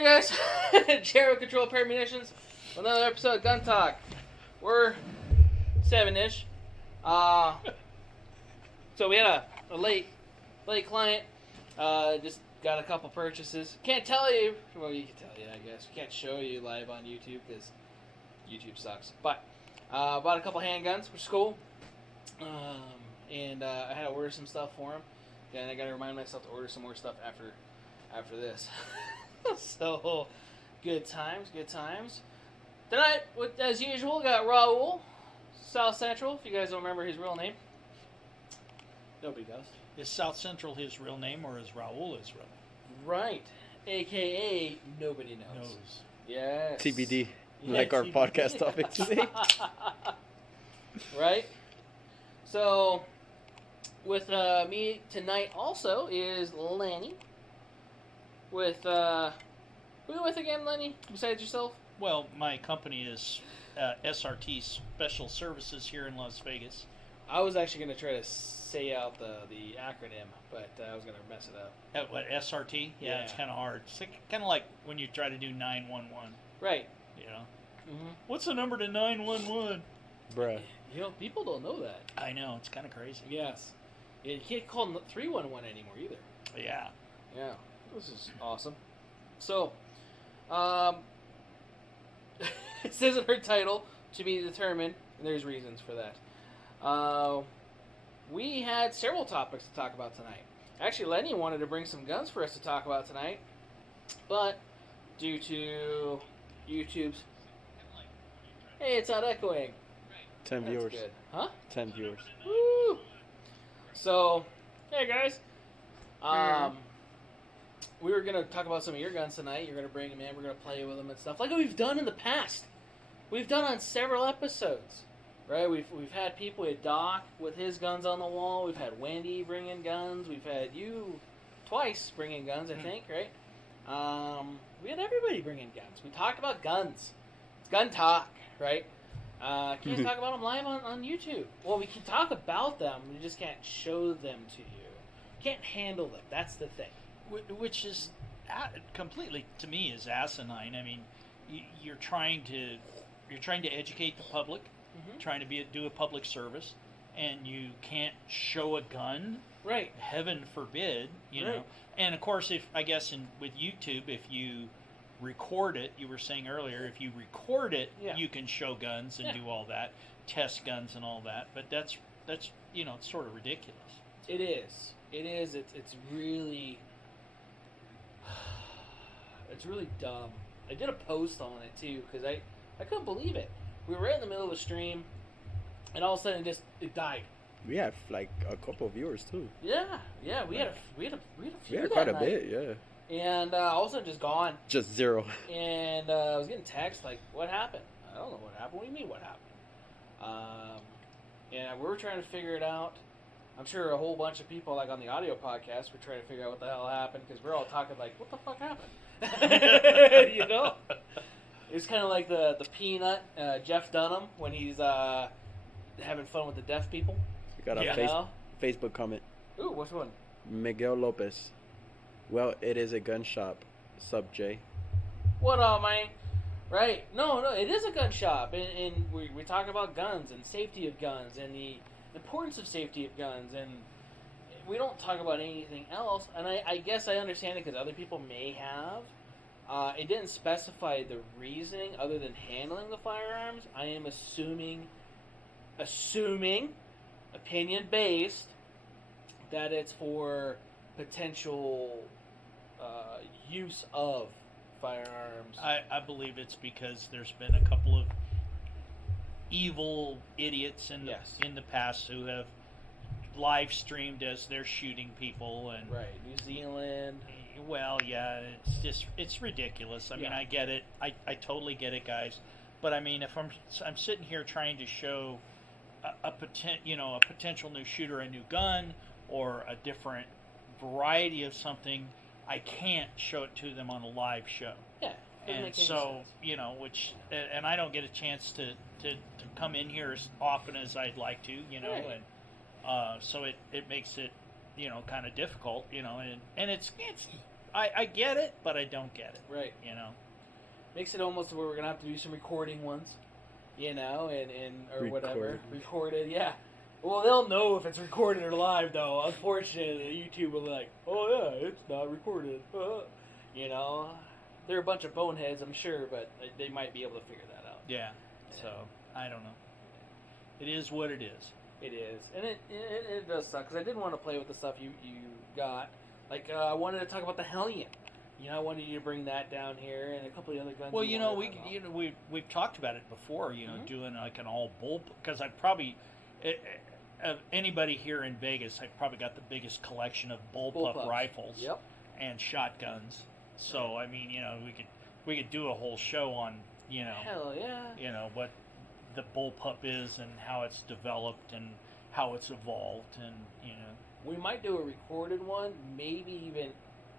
Hey guys, Chair of Control Pair Munitions. Another episode of Gun Talk. We're 7-ish. So we had a late client. Just got a couple purchases. Can't tell you. Well, you can tell you, I guess. We can't show you live on YouTube because YouTube sucks. But bought a couple handguns, which is cool. And I had to order some stuff for him. And I got to remind myself to order some more stuff after this. So, good times. Tonight, as usual, got Raul, South Central, if you guys don't remember his real name. Nobody does. Is South Central his real name, or is Raul his real name? Right. A.K.A. nobody knows. Yes. TBD, Yeah, like our TBD. podcast topic today. Right? So, with me tonight also is Lenny. With, who are you with again, Lenny, besides yourself? Well, my company is SRT Special Services here in Las Vegas. I was actually going to try to say out the acronym, but I was going to mess it up. What, SRT? Yeah, it's kind of hard. It's kind of like when you try to do 911. Right. You know? Mm-hmm. What's the number to 911? Bruh. You know, people don't know that. I know, it's kind of crazy. Yes. Yeah, you can't call 311 anymore either. Yeah. Yeah. This is awesome. So, it says in her title, to be determined, and there's reasons for that. We had several topics to talk about tonight. Actually, Lenny wanted to bring some guns for us to talk about tonight, but due to YouTube's... Hey, it's not echoing. 10 That's viewers. good. Huh? 10 viewers. Woo! So, hey guys. We were going to talk about some of your guns tonight. You're going to bring them in. We're going to play with them and stuff like we've done in the past. We've done on several episodes, right? We've had people. We had Doc with his guns on the wall. We've had Wendy bring in guns. We've had you twice bring in guns, I think, right? We had everybody bring in guns. We talked about guns. It's gun talk, right? Can't talk about them live on YouTube. Well, we can talk about them. We just can't show them to you. Can't handle them. That's the thing. Which is completely, to me, is asinine. I mean, you're trying to educate the public, trying to do a public service, and you can't show a gun. Right. Heaven forbid, you know. And of course, with YouTube, if you record it, you were saying earlier, if you record it, you can show guns and do all that, test guns and all that. But that's it's sort of ridiculous. It is. It's really. It's really dumb. I did a post on it too because I couldn't believe it. We were right in the middle of a stream, and all of a sudden it died. We have like a couple of viewers too. Yeah. We had a few. We had quite a bit, yeah. And all of a sudden just gone. Just zero. And I was getting texts like, "What happened?" I don't know what happened. What do you mean what happened? And we were trying to figure it out. I'm sure a whole bunch of people, like on the audio podcast, were trying to figure out what the hell happened because we're all talking like, "What the fuck happened?" You know, it's kind of like the Peanut Jeff Dunham when he's having fun with the deaf people. We got a Facebook comment. Ooh, which one? Miguel Lopez. Well, it is a gun shop. Sub J. What up, man? Right? No, it is a gun shop, and we talk about guns and safety of guns and the importance of safety of guns, and we don't talk about anything else. And I guess I understand it because other people may have. It didn't specify the reasoning other than handling the firearms. I am assuming, opinion based, that it's for potential use of firearms. I believe it's because there's been a couple of evil idiots in the past who have live streamed as they're shooting people, and right, New Zealand. Well, yeah, it's ridiculous. I mean, I get it. I totally get it, guys. But I mean, if I'm sitting here trying to show a potential new shooter a new gun or a different variety of something, I can't show it to them on a live show. Yeah. And so, and I don't get a chance to come in here as often as I'd like to, Right. and so it makes it, kind of difficult, and it's I get it, but I don't get it. Right. You know. Makes it almost where we're gonna have to do some recording ones, you know, and or whatever. Recorded, yeah. Well, they'll know if it's recorded or live, though. Unfortunately, YouTube will be like, oh yeah, it's not recorded. You know, they're a bunch of boneheads, I'm sure, but they might be able to figure that out. Yeah. So I don't know. It is what it is. It is, and it does suck because I did want to play with the stuff you got. Like I wanted to talk about the Hellion. You know, I wanted you to bring that down here and a couple of other guns. Well, we've talked about it before. You know, doing like an all bull, because I probably anybody here in Vegas, I've probably got the biggest collection of bullpup rifles and shotguns. So I mean, you know, we could do a whole show on, you know, hell yeah, you know what the bullpup is and how it's developed and how it's evolved, and you know, we might do a recorded one, maybe even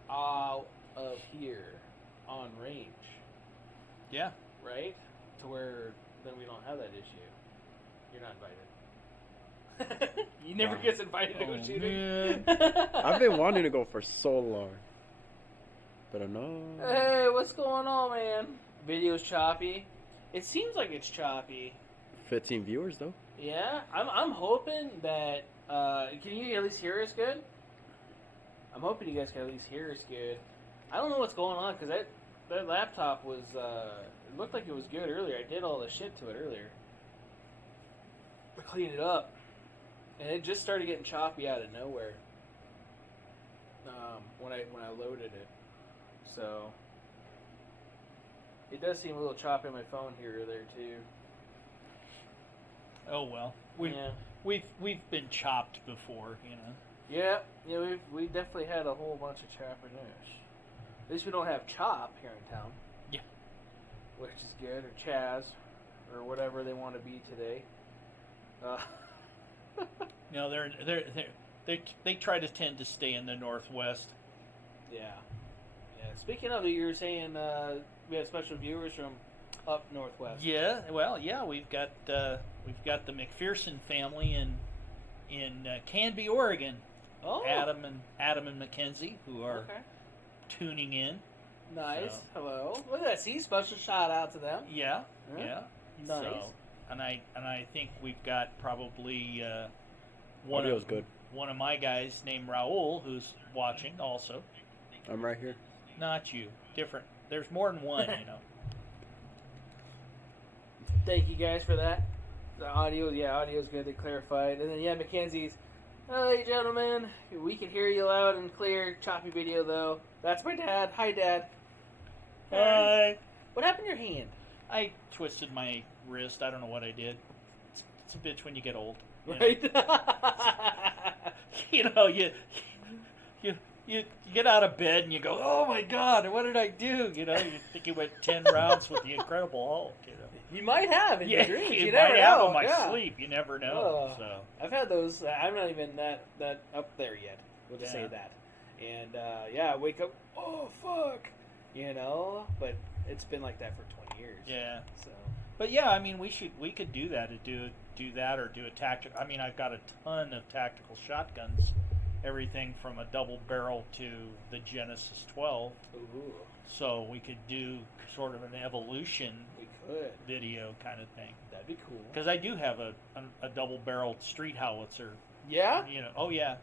out of here on range. Yeah. Right? To where then we don't have that issue. You're not invited. You never gets invited to go shooting. I've been wanting to go for so long. But I'm not. Hey, what's going on, man? Video's choppy. It seems like it's choppy. 15 viewers though. Yeah, I'm hoping that can you at least hear us good? I'm hoping you guys can at least hear us good. I don't know what's going on because that laptop was it looked like it was good earlier. I did all the shit to it earlier. I cleaned it up, and it just started getting choppy out of nowhere. When I loaded it, so it does seem a little choppy on my phone here or there too. Oh well, we've been chopped before, you know. Yeah, we definitely had a whole bunch of choppiness. At least we don't have Chop here in town. Yeah, which is good, or Chaz, or whatever they want to be today. No, they try to tend to stay in the Northwest. Yeah. Speaking of it, you were saying we have special viewers from up Northwest. Yeah, well, yeah, we've got the McPherson family in Canby, Oregon. Oh, Adam and Mackenzie, who are tuning in. Nice. So. Hello. Look at that. See, special shout out to them. Yeah. Yeah. Yeah. Nice. So, and I think we've got probably one of my guys named Raul who's watching also. I'm right here. Not you. Different. There's more than one, you know. Thank you guys for that. The audio is good. They clarified. And then Mackenzie's. Hey gentlemen, we can hear you loud and clear. Choppy video though. That's my dad. Hi, Dad. Hi. What happened to your hand? I twisted my wrist. I don't know what I did. It's a bitch when you get old. Right. You know, you get out of bed and you go, oh my God, what did I do? You know, you think you went 10 rounds with the Incredible Hulk. You know, you might have in your dreams. You never might know. have in my sleep. You never know. So I've had those. I'm not even that up there yet. We'll just say that. And I wake up. Oh fuck. You know, but it's been like that for 20 years. Yeah. So. But yeah, I mean, we could do that. Do that or do a tactical. I mean, I've got a ton of tactical shotguns. Everything from a double barrel to the Genesis 12. Ooh. So we could do sort of an evolution video kind of thing. That'd be cool. Because I do have a double barreled street howitzer. Yeah? You know, oh yeah.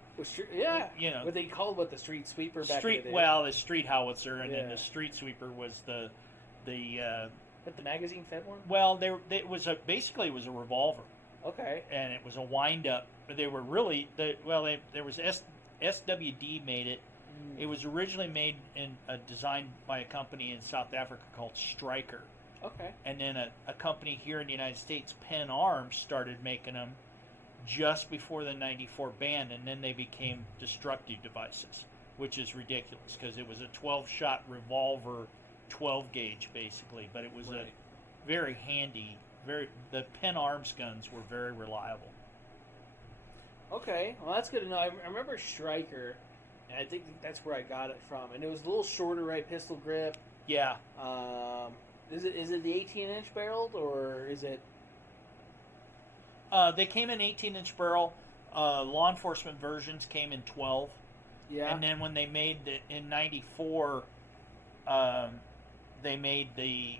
Yeah. You know. What they called the street sweeper back in the day. Well, the street howitzer, and then the street sweeper was the But the magazine fed one? Well, it was a revolver. Okay. And it was a wind up. They were really there was SWD made it. It was originally made designed by a company in South Africa called Stryker. Okay. And then a company here in the United States, Penn Arms, started making them just before the '94 ban, and then they became destructive devices, which is ridiculous because it was a 12-shot revolver, 12 gauge basically, but it was a very handy. The Penn Arms guns were very reliable. Okay, well that's good to know. I remember Stryker, and I think that's where I got it from. And it was a little shorter, right? Pistol grip. Yeah. Is it the 18-inch barreled or is it? They came in 18-inch barrel. Law enforcement versions came in 12. Yeah. And then when they made in '94, they made the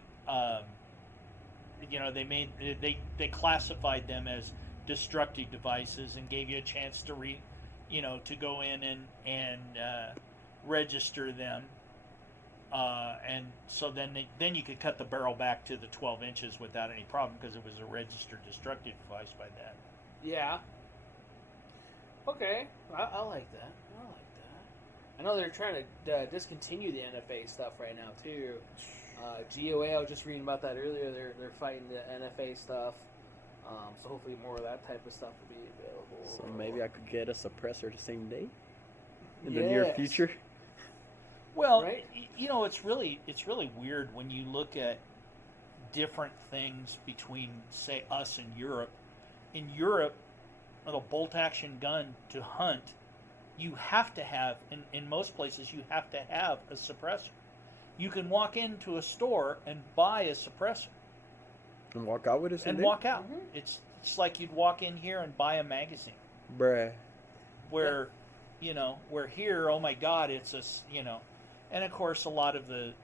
they classified them as destructive devices and gave you a chance to to go in and register them, and so then you could cut the barrel back to the 12 inches without any problem because it was a registered destructive device by then. Yeah. Okay, I like that. I know they're trying to discontinue the NFA stuff right now too. GOA, I was just reading about that earlier. They're fighting the NFA stuff. So hopefully more of that type of stuff will be available. So maybe I could get a suppressor the same day in the near future. Well, right? it's really weird when you look at different things between, say, us and Europe. In Europe, a bolt-action gun to hunt, you have to have, in most places, you have to have a suppressor. You can walk into a store and buy a suppressor. And walk out with it? And walk out. Mm-hmm. It's like you'd walk in here and buy a magazine. Bruh. Where here, oh my God, it's and of course a lot of the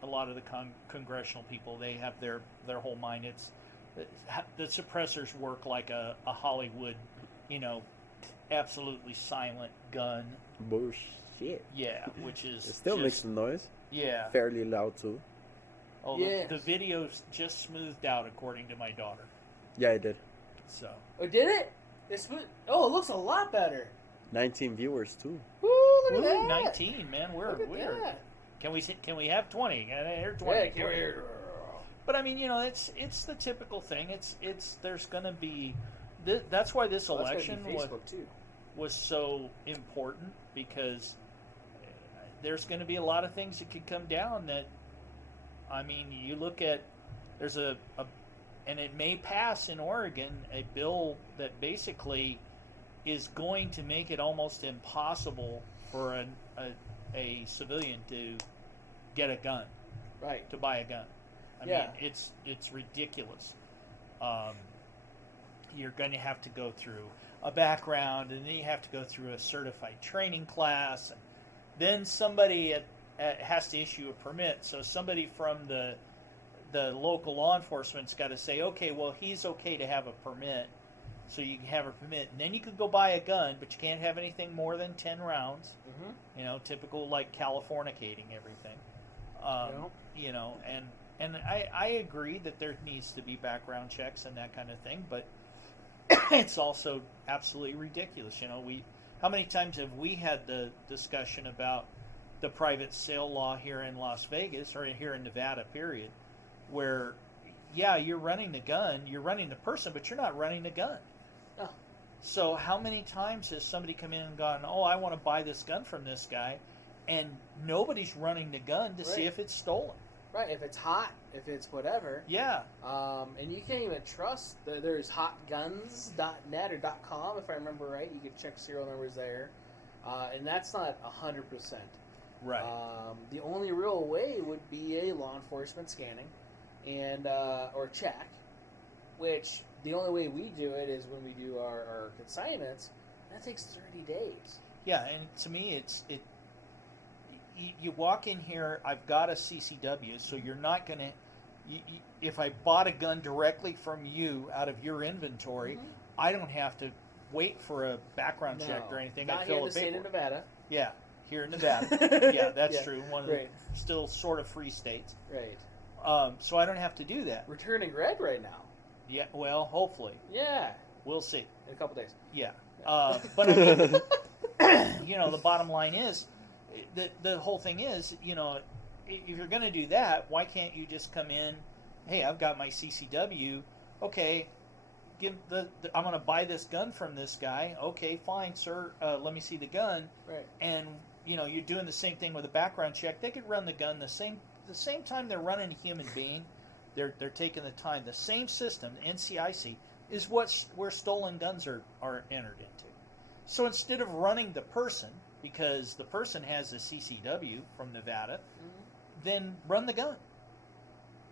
congressional people, they have their whole mind. It's the suppressors work like a Hollywood, absolutely silent gun. Bullshit. Yeah, which is it still makes some noise. Yeah. Fairly loud too. Oh, yes. The video's just smoothed out according to my daughter. Yeah, it did. So. Oh, did it? It looks a lot better. 19 viewers too. Woo, look at that. 19, man. We're Can we have 20? Can I hear 20? Yeah, but I mean, it's the typical thing. It's there's going to be that's why this election was so important, because there's going to be a lot of things that could come down that, I mean, you look at, there's and it may pass in Oregon, a bill that basically is going to make it almost impossible for a civilian to get a gun, right? To buy a gun. I mean, it's ridiculous. You're going to have to go through a background, and then you have to go through a certified training class, and then somebody has to issue a permit. So somebody from the local law enforcement's got to say, okay, well, he's okay to have a permit, so you can have a permit, and then you could go buy a gun, but you can't have anything more than 10 rounds. Mm-hmm. Typical like Californicating everything. And I agree that there needs to be background checks and that kind of thing, but it's also absolutely ridiculous. How many times have we had the discussion about the private sale law here in Las Vegas, or here in Nevada, period, where, you're running the gun, you're running the person, but you're not running the gun. Oh. So how many times has somebody come in and gone, oh, I want to buy this gun from this guy, and nobody's running the gun to see if it's stolen. Right, if it's hot, if it's whatever. Yeah. And you can't even trust. There's hotguns.net or .com, if I remember right. You can check serial numbers there. And that's not 100%. Right. The only real way would be a law enforcement scanning and or check, which the only way we do it is when we do our consignments. That takes 30 days. Yeah, and to me, you walk in here, I've got a CCW, so you're not going to, if I bought a gun directly from you out of your inventory, mm-hmm. I don't have to wait for a background check or anything. Not I fill here in a the state of Nevada. Yeah, here in Nevada. Yeah, that's true. One of the still sort of free states. Right. So I don't have to do that. We're turning red right now. Yeah, well, hopefully. Yeah. We'll see. In a couple days. Yeah. But, the bottom line is, the whole thing is, if you're going to do that, why can't you just come in, hey, I've got my CCW, okay, I'm going to buy this gun from this guy, okay, fine, sir, let me see the gun, right? And you're doing the same thing with a background check. They could run the gun the same time they're running a human being. They're taking the time. The same system, NCIC, is where stolen guns are entered into. So instead of running the person, because the person has a CCW from Nevada, mm-hmm. then run the gun.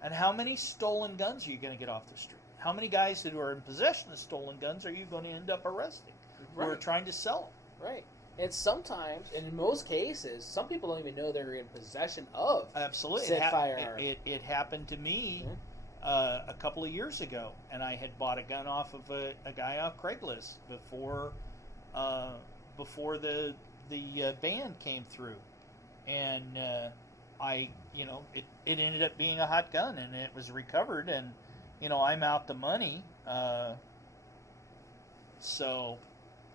And how many stolen guns are you going to get off the street? How many guys who are in possession of stolen guns are you going to end up arresting? Right. Who are trying to sell them? Right. And sometimes, and in most cases, some people don't even know they're in possession of Absolutely. said firearm. It happened to me a couple of years ago, and I had bought a gun off of a guy off Craigslist before the ban came through, and it ended up being a hot gun, and it was recovered, and I'm out the money, so.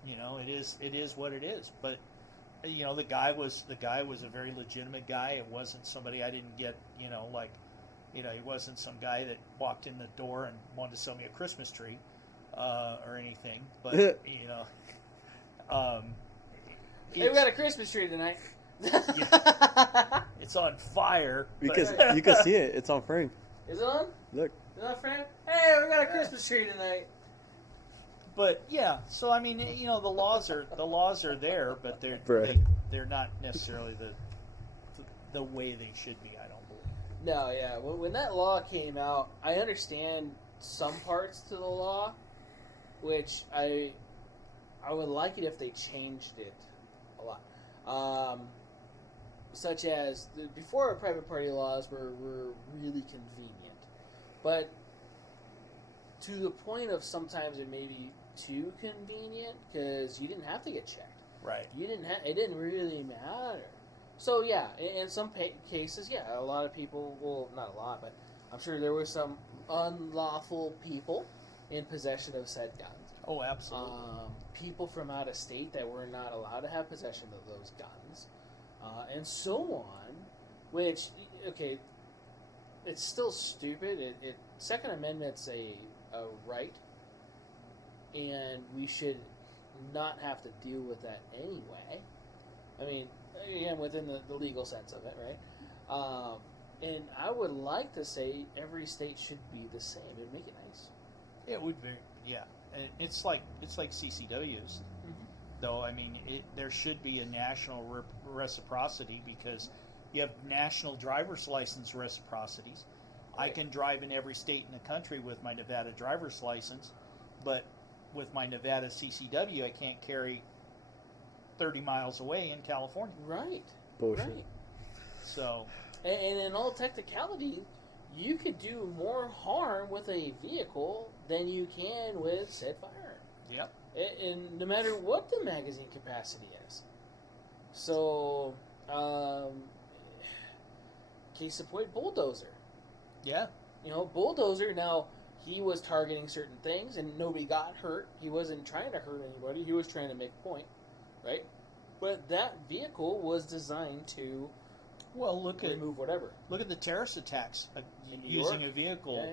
It is what it is. But the guy was a very legitimate guy. It wasn't somebody I didn't get. He wasn't some guy that walked in the door and wanted to sell me a Christmas tree or anything. But Hey, we got a Christmas tree tonight. It's on fire. Because you can see it. It's on frame. Is it on? Look. Is it on frame? Hey, we got a Christmas tree tonight. But yeah, so I mean, the laws are there, but they're not necessarily the way they should be. I don't believe. No, yeah. When that law came out, I understand some parts to the law, which I would like it if they changed it a lot. Such as before, private party laws were really convenient, but to the point of sometimes it may be too convenient because you didn't have to get checked. Right. It didn't really matter. So yeah, in some cases, yeah, a lot of people. Well, not a lot, but I'm sure there were some unlawful people in possession of said guns. Oh, absolutely. People from out of state that were not allowed to have possession of those guns, and so on. Which, okay, it's still stupid. Second Amendment's a right. And we should not have to deal with that anyway. I mean, again, within the legal sense of it, right? And I would like to say every state should be the same. It'd make it nice. It would be, yeah. And it's like CCWs, though. I mean, there should be a national reciprocity because you have national driver's license reciprocities. Right. I can drive in every state in the country with my Nevada driver's license, but with my Nevada CCW, I can't carry 30 miles away in California. Right. Bullshit. Right. So. And in all technicality, you could do more harm with a vehicle than you can with said firearm. Yep. And no matter what the magazine capacity is. So, case in point, Bulldozer. Yeah. Bulldozer, now, he was targeting certain things, and nobody got hurt. He wasn't trying to hurt anybody. He was trying to make a point, right? But that vehicle was designed to remove whatever. Look at the terrorist attacks York. using a vehicle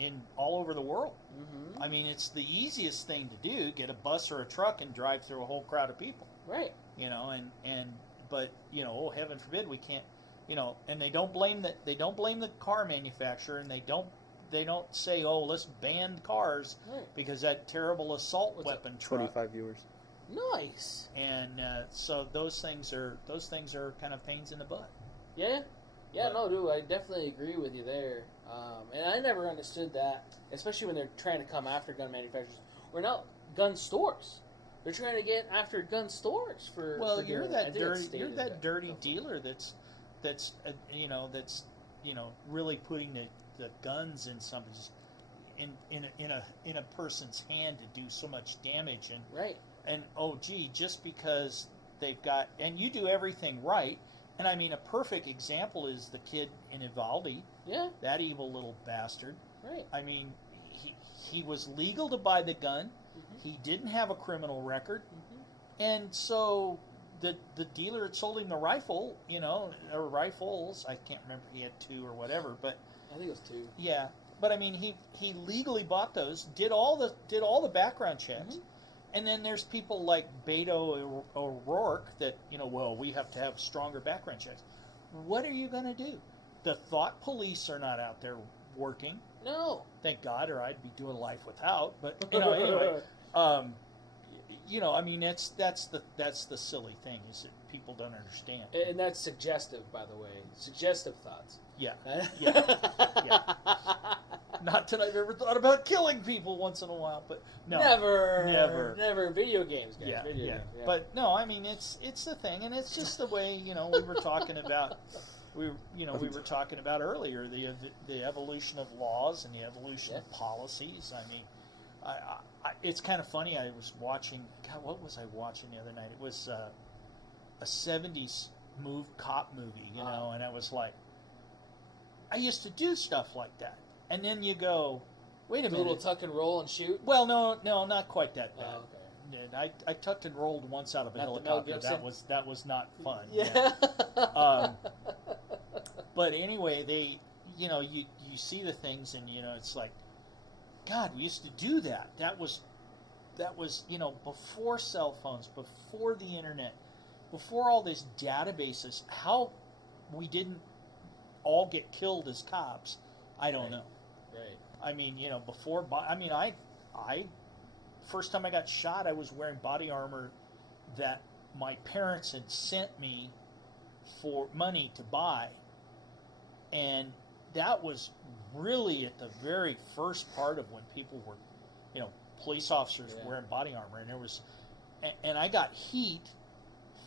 in all over the world. Mm-hmm. I mean, it's the easiest thing to do: get a bus or a truck and drive through a whole crowd of people. Right. But oh, heaven forbid we can't. And they don't blame the car manufacturer, and they don't say, oh, let's ban cars because that terrible assault weapon truck. 25 viewers. Nice. And so those things are kind of pains in the butt. Yeah. Yeah, no, dude, I definitely agree with you there. And I never understood that, especially when they're trying to come after gun manufacturers. Or now, gun stores. They're trying to get after gun stores for. Well, for you're doing, that dirty dealer that's really putting the guns in somebody's in a person's hand to do so much damage and just because they've got, and you do everything right, and I mean a perfect example is the kid in Uvalde. Yeah. That evil little bastard. Right. I mean, he was legal to buy the gun. Mm-hmm. He didn't have a criminal record, Mm-hmm. and so the dealer had sold him the rifle, or rifles. I can't remember, he had 2 or whatever, but I think it was 2. yeah. But I mean, he legally bought those, did all the background checks, and then there's people like Beto O'Rourke that we have to have stronger background checks. What are you going to do? The thought police are not out there working. No. Thank God, or I'd be doing life without. But anyway. I mean, that's the silly thing is that people don't understand. And that's suggestive, by the way. Suggestive thoughts. Yeah. Yeah. Not often I've ever thought about killing people once in a while, but no, never. Video games, guys. Video games. Yeah. But no, I mean it's the thing, and it's just the way we were talking about. We were talking about earlier the evolution of laws and the evolution of policies. I mean, it's kind of funny. I was watching. God, what was I watching the other night? It was a '70s cop movie, and I was like, I used to do stuff like that, and then you go, wait a minute, a little tuck and roll and shoot. Well, no, not quite that bad. Oh, okay. I tucked and rolled once out of a helicopter. That was not fun. Yeah. But anyway, they, you see the things, and it's like, God, we used to do that. That was before cell phones, before the internet, before all these databases. How we didn't all get killed as cops, I don't know. Right. I mean, before. I mean, I first time I got shot, I was wearing body armor that my parents had sent me for money to buy. And that was really at the very first part of when people were, police officers wearing body armor. And I got heat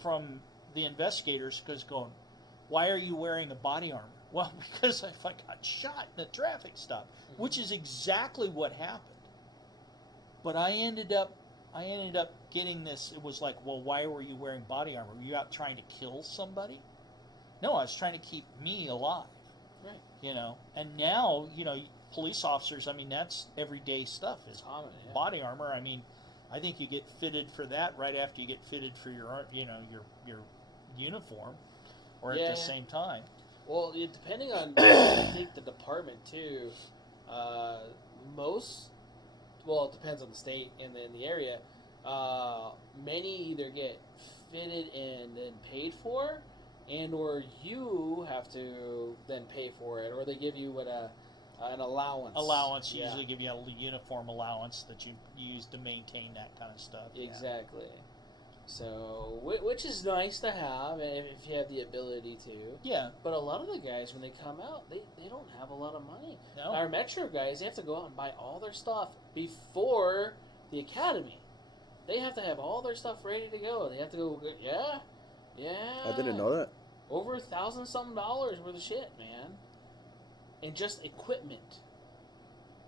from the investigators because going, why are you wearing a body armor? Well, because if I got shot in a traffic stop, which is exactly what happened. But I ended up getting this. It was like, well, why were you wearing body armor? Were you out trying to kill somebody? No, I was trying to keep me alive. Right. And now, police officers, I mean, that's everyday stuff. Is common, body armor. I mean, I think you get fitted for that right after you get fitted for your uniform, or at the same time. Well, depending on, I think, the department too. It depends on the state and then the area. Many either get fitted and then paid for, and or you have to then pay for it, or they give you an allowance. Usually give you a uniform allowance that you use to maintain that kind of stuff. Exactly. Yeah. So, which is nice to have, if you have the ability to. Yeah. But a lot of the guys, when they come out, they don't have a lot of money. No. Our Metro guys, they have to go out and buy all their stuff before the academy. They have to have all their stuff ready to go. They have to go, yeah. I didn't know that. Over $1,000-something worth of shit, man. And just equipment.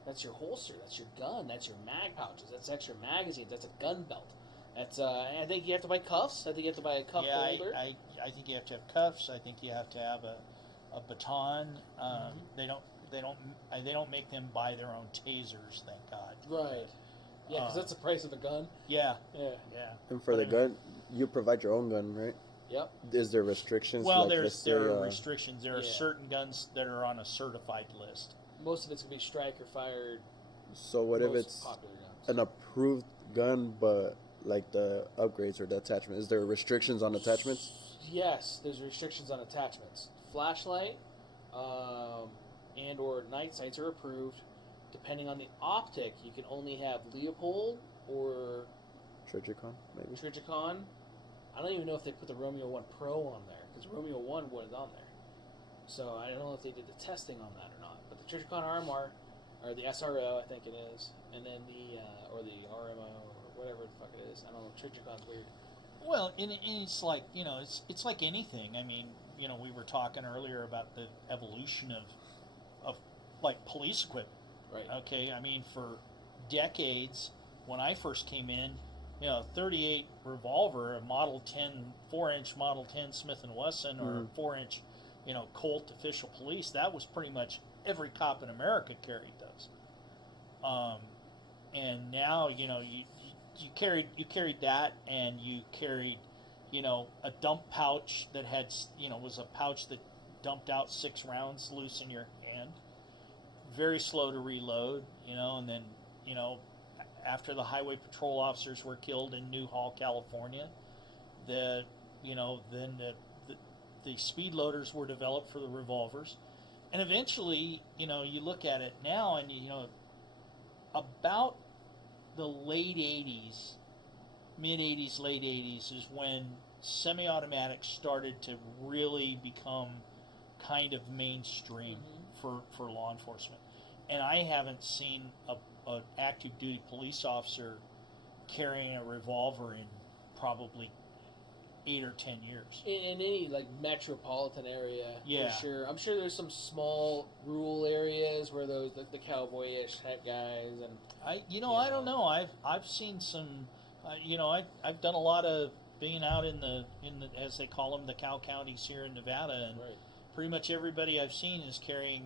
That's your holster, that's your gun, that's your mag pouches, that's extra magazines, that's a gun belt. That's I think you have to buy cuffs. I think you have to buy a cuff holder. I think you have to have cuffs. I think you have to have a baton. They don't make them buy their own tasers, thank God. Right. Yeah, because that's the price of a gun. Yeah. And for the gun, you provide your own gun, right? Yep. Is there restrictions? Well, there are restrictions. There are certain guns that are on a certified list. Most of it's going to be striker fired. So what if it's an approved gun, but like the upgrades or the attachment? Is there restrictions on attachments? Yes, there's restrictions on attachments. Flashlight and or night sights are approved. Depending on the optic, you can only have Leopold or Trijicon, maybe. Trijicon. I don't even know if they put the Romeo 1 Pro on there, because Romeo 1 wasn't on there. So I don't know if they did the testing on that or not. But the Trijicon RMR, or the SRO, I think it is, and then the or the RMO or whatever the fuck it is. I don't know. Trijicon's weird. Well, and it's like it's like anything. I mean, we were talking earlier about the evolution of like police equipment. Right. Okay. I mean, for decades, when I first came in, 38 revolver, a Model 10, 4-inch Model 10 Smith & Wesson, or 4-inch, Colt official police, that was pretty much every cop in America carried those. And now, you carried that, and you carried, a dump pouch that had, was a pouch that dumped out 6 rounds loose in your hand. Very slow to reload, and then, after the highway patrol officers were killed in Newhall, California, then the speed loaders were developed for the revolvers. And eventually, you look at it now, and, about the late 80s, mid-80s, late 80s is when semi-automatics started to really become kind of mainstream for law enforcement. and I haven't seen an active duty police officer carrying a revolver in probably 8 or 10 years. In any like metropolitan area, yeah, for sure. I'm sure there's some small rural areas where those the cowboy-ish type guys and I don't know. I've seen some. I've done a lot of being out in the as they call them, the cow counties here in Nevada, and right. pretty much everybody I've seen is carrying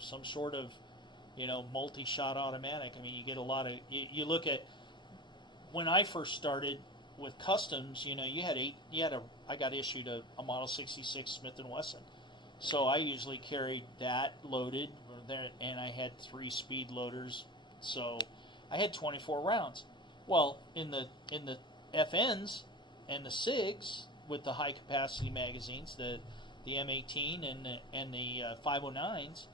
some sort of multi-shot automatic. I mean, you get a lot of you look at when I first started with customs. I got issued a Model 66 Smith & Wesson, so I usually carried that loaded there, and I had 3 speed loaders, so I had 24 rounds. Well, in the FNs and the SIGs with the high capacity magazines, the M18 and the 509s,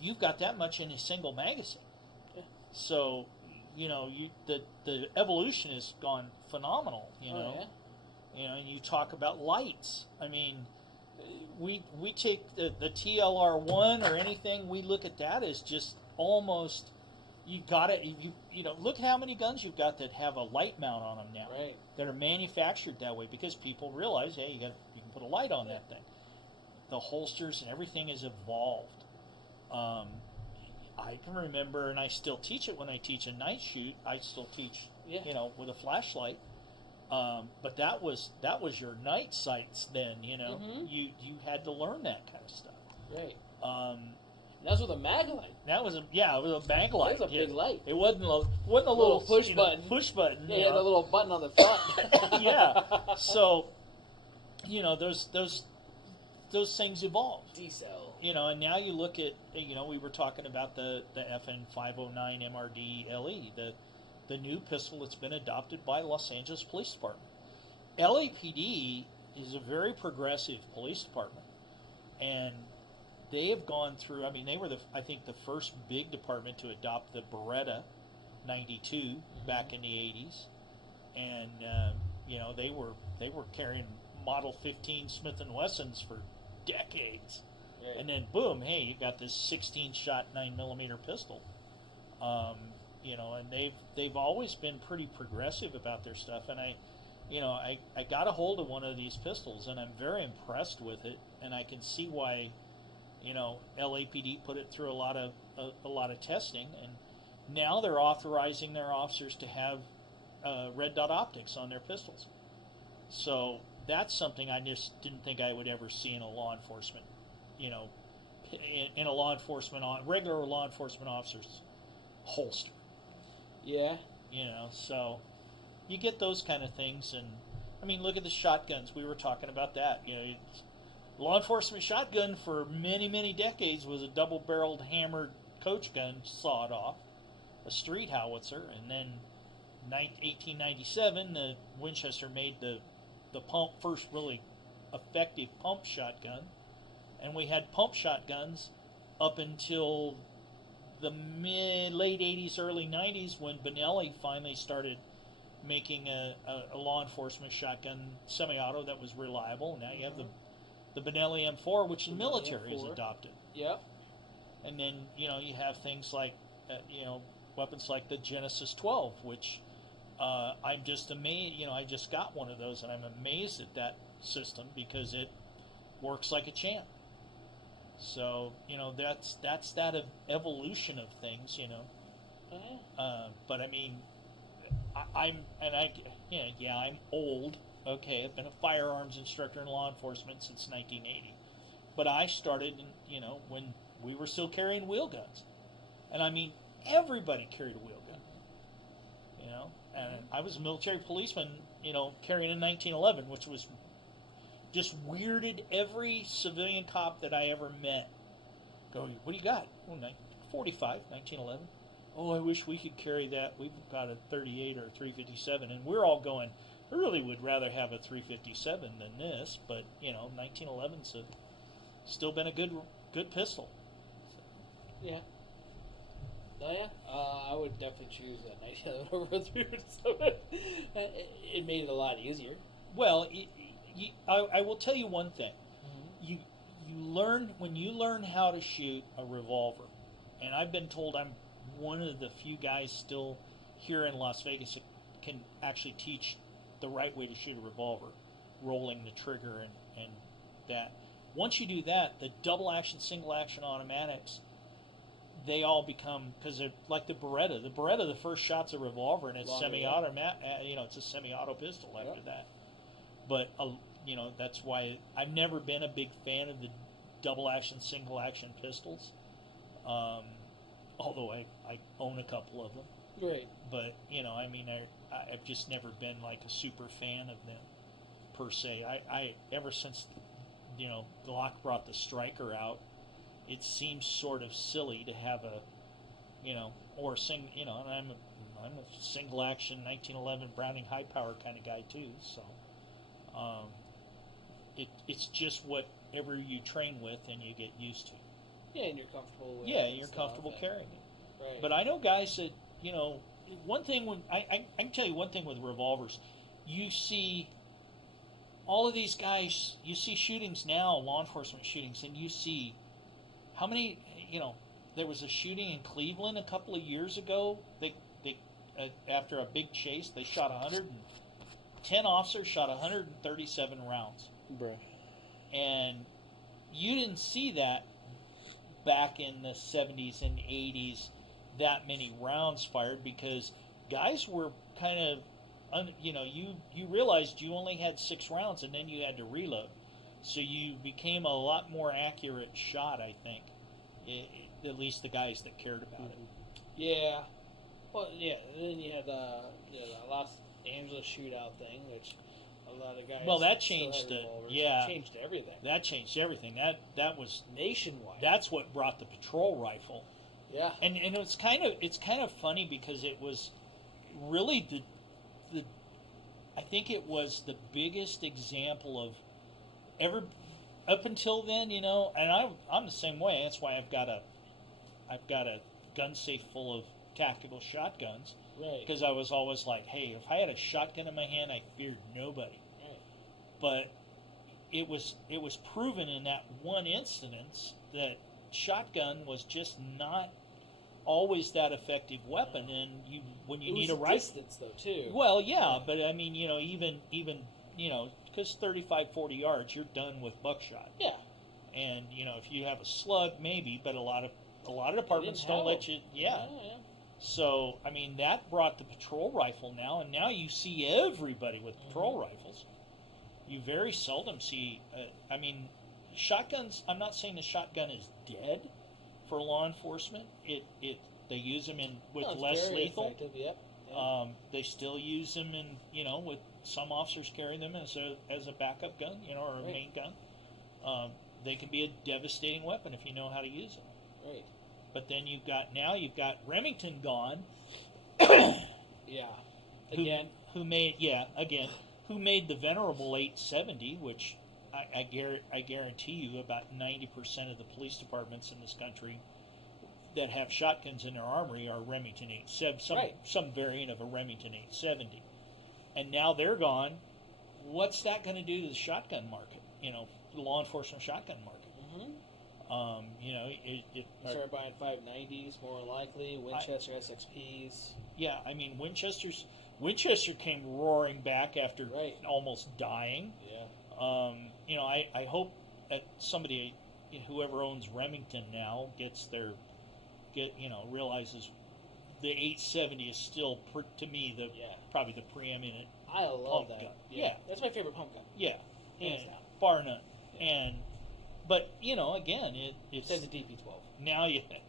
you've got that much in a single magazine. Yeah. So the evolution has gone phenomenal. And you talk about lights. I mean, we take the TLR1 or anything. We look at that as just almost. You got it. Look at how many guns you've got that have a light mount on them now. Right. That are manufactured that way because people realize, hey, you can put a light on that thing. The holsters and everything has evolved. I can remember, and I still teach it when I teach a night shoot. I still teach, with a flashlight. But that was your night sights then. Mm-hmm. You had to learn that kind of stuff. Right. That's with a mag light. It was a mag light. It was a big light. It wasn't a little push button. Push button. Yeah, the little button on the front. Yeah. So, those things evolved. D-cell. And now you look at, we were talking about the FN 509 MRD LE, the new pistol that's been adopted by Los Angeles Police Department. LAPD is a very progressive police department, and they have gone through. I mean, they were I think the first big department to adopt the Beretta 92 back in the 80s, and they were carrying Model 15 Smith & Wessons for decades, right. And then boom, hey, you got this 16-shot 9mm pistol, and they've always been pretty progressive about their stuff, and I got a hold of one of these pistols, and I'm very impressed with it, and I can see why. LAPD put it through a lot of testing, and now they're authorizing their officers to have red dot optics on their pistols. So that's something I just didn't think I would ever see in a law enforcement, in a regular law enforcement officer's holster. Yeah. So you get those kind of things, and I mean, look at the shotguns. We were talking about that. Law enforcement shotgun for many, many decades was a double-barreled hammered coach gun, sawed off, a street howitzer, and then 1897, the Winchester made the first really effective pump shotgun, and we had pump shotguns up until the late 80s, early 90s, when Benelli finally started making a law enforcement shotgun semi-auto that was reliable. Now you have the Benelli M4, which the military has adopted. Yep. And then, you have things like, weapons like the Genesis 12, which I'm just amazed, I just got one of those, and I'm amazed at that system because it works like a champ. So, that's that evolution of things, But I mean, I'm old. Okay, I've been a firearms instructor in law enforcement since 1980. But I started, when we were still carrying wheel guns. And I mean, everybody carried a wheel gun. And I was a military policeman, carrying a 1911, which was just weirded every civilian cop that I ever met. Go, what do you got? Oh, 45, 1911. Oh, I wish we could carry that. We've got a 38 or a 357. And we're all going, I really would rather have a 357 than this, but 1911's still been a good pistol. So. Yeah. Oh yeah. I would definitely choose that 1911 over a 357. It made it a lot easier. Well, I will tell you one thing. Mm-hmm. You learn when you learn how to shoot a revolver, and I've been told I'm one of the few guys still here in Las Vegas that can actually teach the right way to shoot a revolver, rolling the trigger and that. Once you do that, the double action, single action automatics, they all become, because they're like the Beretta. The Beretta, the first shot's a revolver, and it's semi-auto. It's a semi-auto pistol after that. But that's why I've never been a big fan of the double action, single action pistols. Although I own a couple of them. Right. But I've just never been like a super fan of them per se. I ever since Glock brought the Striker out, it seems sort of silly to have and I'm a single action 1911 Browning high power kind of guy too. So it's just whatever you train with and you get used to. Yeah, and you're comfortable with. Yeah, you're comfortable carrying it. Right. But I know guys that one thing when I can tell you one thing with revolvers, you see all of these guys, you see shootings now, law enforcement shootings, and you see how many, there was a shooting in Cleveland a couple of years ago. They after a big chase, they shot 10 officers shot 137 rounds. Bruh. And you didn't see that back in the 70s and 80s, that many rounds fired, because guys were kind of, you realized you only had 6 rounds and then you had to reload. So you became a lot more accurate shot, I think. At least the guys that cared about it. Yeah. Well, yeah. Then you had the Los Angeles shootout thing, which a lot of guys. Well, that changed it. Yeah, changed everything. That changed everything. That was nationwide. That's what brought the patrol rifle. Yeah. And it's kind of funny because it was really the I think it was the biggest example of ever up until then, and I'm the same way. That's why I've got a gun safe full of tactical shotguns. Right. Because I was always like, hey, if I had a shotgun in my hand, I feared nobody. Right. But it was proven in that one instance that shotgun was just not always that effective weapon, and when you need a rifle, distance though too. Well, yeah, but I mean, even because 35, 40 yards, you're done with buckshot. Yeah. And if you have a slug, maybe, but a lot of departments don't let you. Yeah. Yeah. So I mean, that brought the patrol rifle now, and now you see everybody with patrol rifles. You very seldom see. Shotguns. I'm not saying the shotgun is dead for law enforcement. They use them with less lethal. Effective, yep. Yeah. They still use them with some officers carry them as a backup gun, or a main gun. They can be a devastating weapon if you know how to use them. Right. But then you've got Remington gone. Yeah. Again. Who made the venerable 870, which I guarantee you about 90% of the police departments in this country that have shotguns in their armory are Remington 870, some variant of a Remington 870. And now they're gone. What's that going to do to the shotgun market? The law enforcement shotgun market. Mm-hmm. Start buying 590s more likely. Winchester SXPs. Yeah, I mean Winchester came roaring back after almost dying. Yeah. I hope that somebody, whoever owns Remington now, realizes the 870 is still to me probably the preeminent. I love pump that. gun. Yeah, that's my favorite pump gun. Yeah, hands down, bar none. Yeah. But again, it's a DP12. Now do you have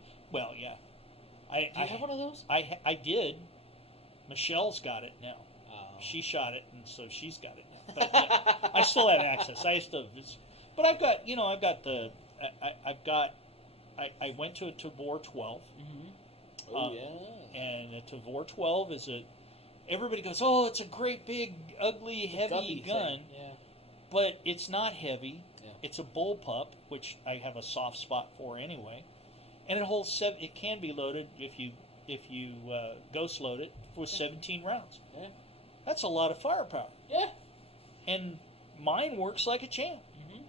one of those? I did. Michelle's got it now. Oh. She shot it, and so she's got it now. But I still have access. But I went to a Tavor 12. Mm-hmm. Oh yeah. And a Tavor 12 is everybody goes, oh, it's a great big ugly heavy gun. Yeah. But it's not heavy. Yeah. It's a bullpup, which I have a soft spot for anyway, and it can be loaded if you ghost load it with 17 rounds. Yeah. That's a lot of firepower. Yeah. And mine works like a champ. Mm-hmm.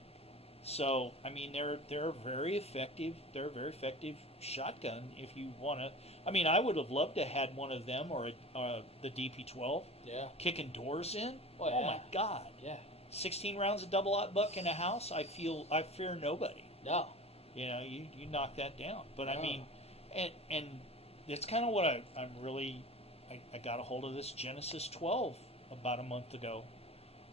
So I mean, they're very effective. They're a very effective shotgun if you want to. I mean, I would have loved to have had one of them or the DP-12. Yeah. Kicking doors in. Oh, Oh my God. Yeah. 16 rounds of double-aught buck in a house. I fear nobody. No. You know, you knock that down. But No. I mean, and it's kind of what I'm really. I got a hold of this Genesis 12 about a month ago.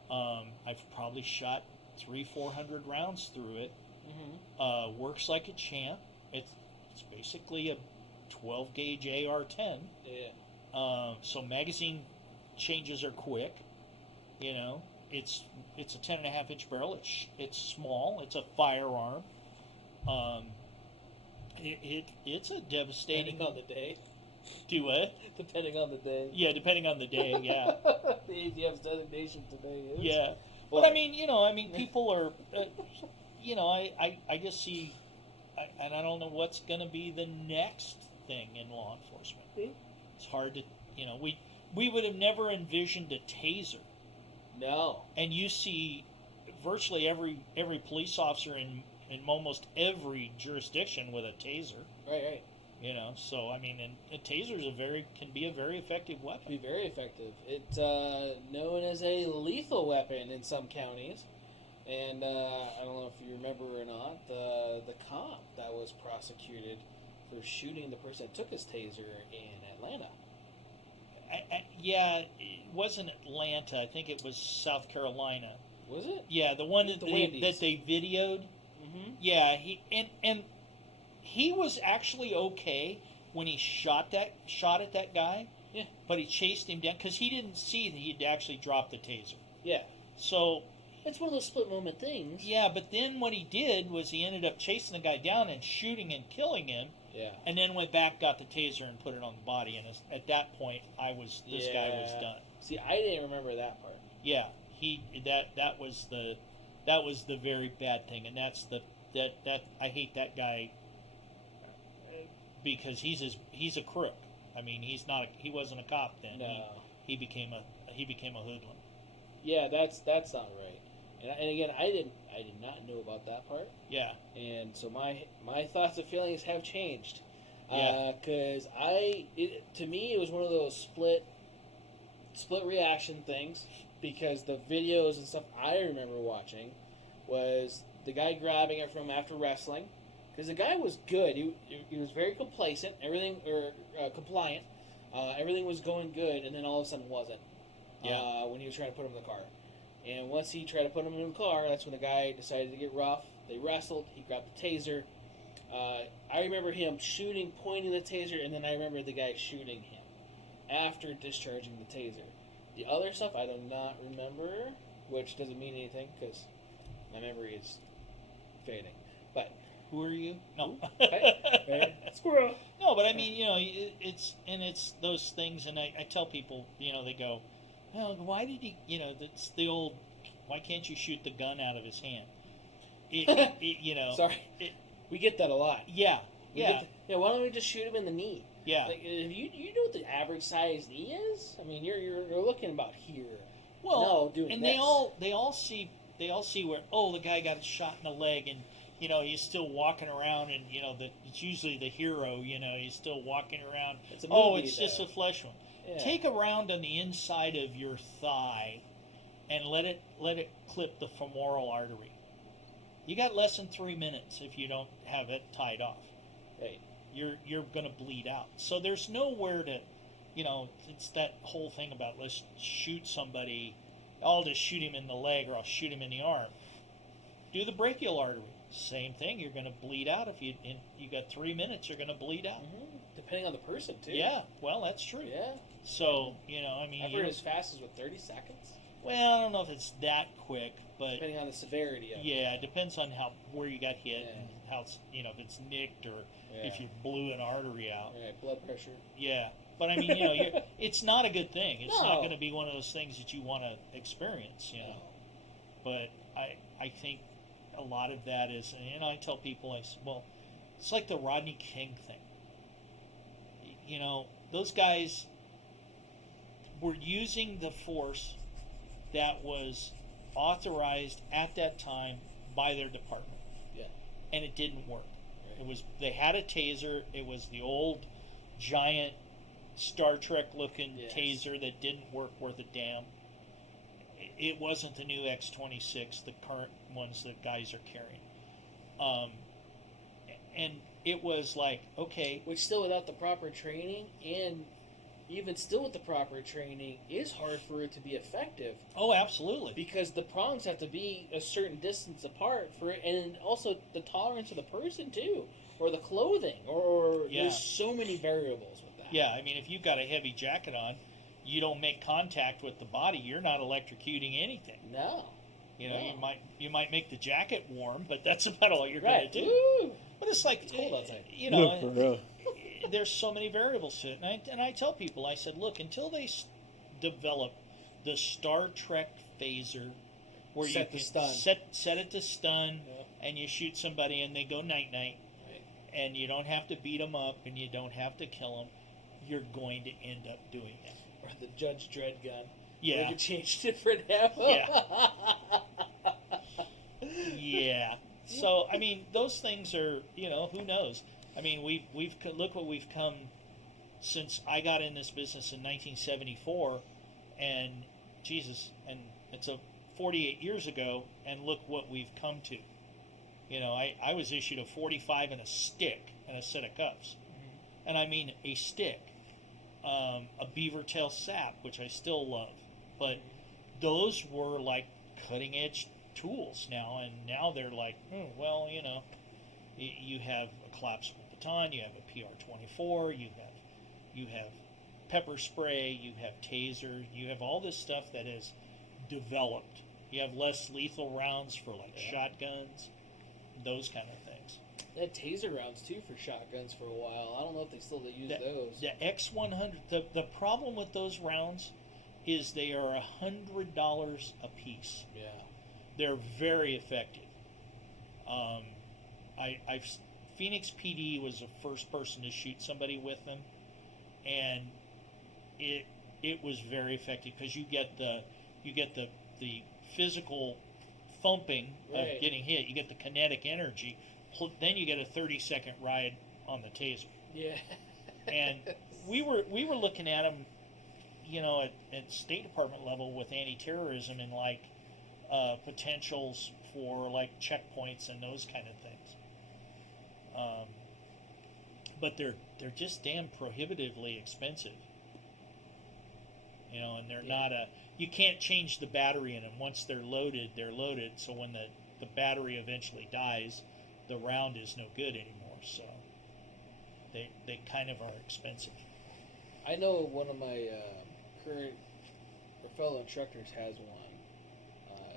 I've probably shot 300-400 rounds through it. Mm-hmm. Works like a champ. It's basically a 12 gauge AR-10. Yeah. So magazine changes are quick. You know, it's a 10.5 inch barrel. It's small. It's a firearm. It's a devastating. Depending on the day. Do what? Depending on the day. Yeah, depending on the day. Yeah. The ATF's designation today is. Yeah. But I mean, people are, I just see, and I don't know what's going to be the next thing in law enforcement. It's hard to, we would have never envisioned a taser. No. And you see virtually every police officer in almost every jurisdiction with a taser. Right. So I mean, and tasers can be a very effective weapon. Be very effective. It's known as a lethal weapon in some counties, and I don't know if you remember or not the cop that was prosecuted for shooting the person that took his taser in Atlanta. Yeah, it wasn't Atlanta. I think it was South Carolina. Was it? Yeah, the one that they videoed. Mm-hmm. Yeah, he was actually okay when he shot at that guy. Yeah. But he chased him down because he didn't see that he'd actually dropped the taser. Yeah. So it's one of those split moment things. Yeah, but then what he did was he ended up chasing the guy down and shooting and killing him. Yeah. And then went back, got the taser, and put it on the body. And at that point, this guy was done. See, I didn't remember that part. Yeah, that was the very bad thing, and that's that I hate that guy because he's a crook. I mean, he wasn't a cop then. No. He became a hoodlum. Yeah, that's not right. And again, I did not know about that part. Yeah. And so my thoughts and feelings have changed. Yeah. Because to me, it was one of those split reaction things. Because the videos and stuff I remember watching was the guy grabbing it from after wrestling. Because the guy was good. He was very complacent. Compliant. Everything was going good, and then all of a sudden wasn't. Yeah. When he was trying to put him in the car. And once he tried to put him in the car, that's when the guy decided to get rough. They wrestled. He grabbed the taser. I remember him pointing the taser, and then I remember the guy shooting him after discharging the taser. The other stuff I do not remember, which doesn't mean anything because my memory is fading. But who are you? No. Right? Squirrel. No, but I mean, it's those things, and I tell people, they go, well, why did he, that's the old, why can't you shoot the gun out of his hand? Sorry. We get that a lot. Yeah. Why don't we just shoot him in the knee? Yeah. Like, you know what the average size knee is? I mean, you're looking about here. Well, doing and this. they all see where the guy got shot in the leg and he's still walking around and it's usually the hero, he's still walking around. It's a movie, it's just a flesh wound. Yeah. Take a round on the inside of your thigh and let it clip the femoral artery. You got less than 3 minutes if you don't have it tied off. Right. You're going to bleed out. So there's nowhere to, it's that whole thing about let's shoot somebody. I'll just shoot him in the leg or I'll shoot him in the arm. Do the brachial artery. Same thing. You're going to bleed out if you got 3 minutes. You're going to bleed out. Mm-hmm. Depending on the person too. Yeah. Well, that's true. Yeah. So I've heard as fast as 30 seconds. Well, I don't know if it's that quick, but depending on the severity of it. Yeah, it depends on where you got hit Yeah. and how if it's nicked or if you blew an artery out. Right, blood pressure. Yeah, but I mean, it's not a good thing. It's No. not going to be one of those things that you want to experience, No. But I think a lot of that is, and I tell people, it's like the Rodney King thing. Those guys were using the force that was authorized at that time by their department. Yeah. And it didn't work. Right. They had a taser. It was the old giant Star Trek looking taser that didn't work worth a damn. It wasn't the new X26, the current ones that guys are carrying. And it was like, okay. Which still without the proper training, and even still with the proper training, is hard for it to be effective. Oh, absolutely. Because the prongs have to be a certain distance apart for it, and also the tolerance of the person too, or the clothing, or there's so many variables with that. Yeah, I mean, if you've got a heavy jacket on, you don't make contact with the body, you're not electrocuting anything. No. You know, you might make the jacket warm, but that's about all you're going to do. Woo! But it's like, it's cold outside. You know, there's so many variables to it. And I tell people, I said, look, until they develop the Star Trek phaser, where you can set it to stun, and you shoot somebody and they go night-night, and you don't have to beat them up and you don't have to kill them, you're going to end up doing that. Or the Judge Dredd gun. Yeah. Where you change different ammo. Yeah. Yeah. So, I mean, those things are, you know, who knows? I mean, we've look what we've come since I got in this business in 1974, and Jesus, and it's 48 years ago, and look what we've come to. You know, I was issued a 45 and a stick and a set of cuffs. Mm-hmm. And I mean a stick. A beaver tail sap, which I still love. But those were like cutting edge tools now, and now they're like, well, you know, you have a collapsible baton, you have a PR-24, you have pepper spray, you have taser, you have all this stuff that is developed. You have less lethal rounds for like shotguns, those kind of things. They had taser rounds too for shotguns for a while. I don't know if they still use those. The X100, the problem with those rounds is they are $100 a piece. Yeah. They're very effective. Phoenix PD was the first person to shoot somebody with them, and it was very effective because you get the physical thumping of getting hit. You get the kinetic energy. Then you get a 30-second ride on the taser. Yeah. And we were looking at them, you know, at State Department level with anti-terrorism and like potentials for like checkpoints and those kind of things. But they're just damn prohibitively expensive. You know, and they're not you can't change the battery in them. Once they're loaded, they're loaded. So when the battery eventually dies, the round is no good anymore. So they kind of are expensive. I know one of my current or fellow instructors has one.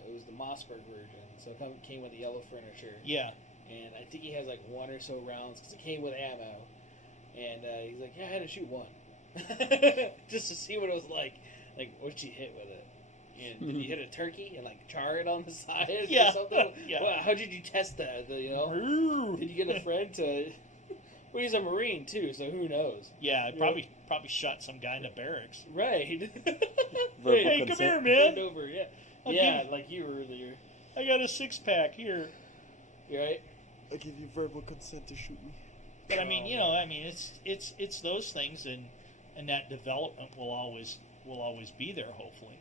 It was the Mossberg version, so it came with the yellow furniture. Yeah. And I think he has like one or so rounds because it came with ammo. And he's like, yeah, I had to shoot one. Just to see what it was like. Like, what'd you hit with it? And did you hit a turkey and like char it on the side or something? Yeah. Well, how did you test that? You know? Did you get a friend to... Well, he's a Marine too, so who knows? Yeah, probably shot some guy in the barracks. Right. Hey, come here, man. Bend over, yeah. Like you earlier. I got a 6-pack here. You right? I give you verbal consent to shoot me. But I mean, you know, it's those things, and that development will always be there, hopefully.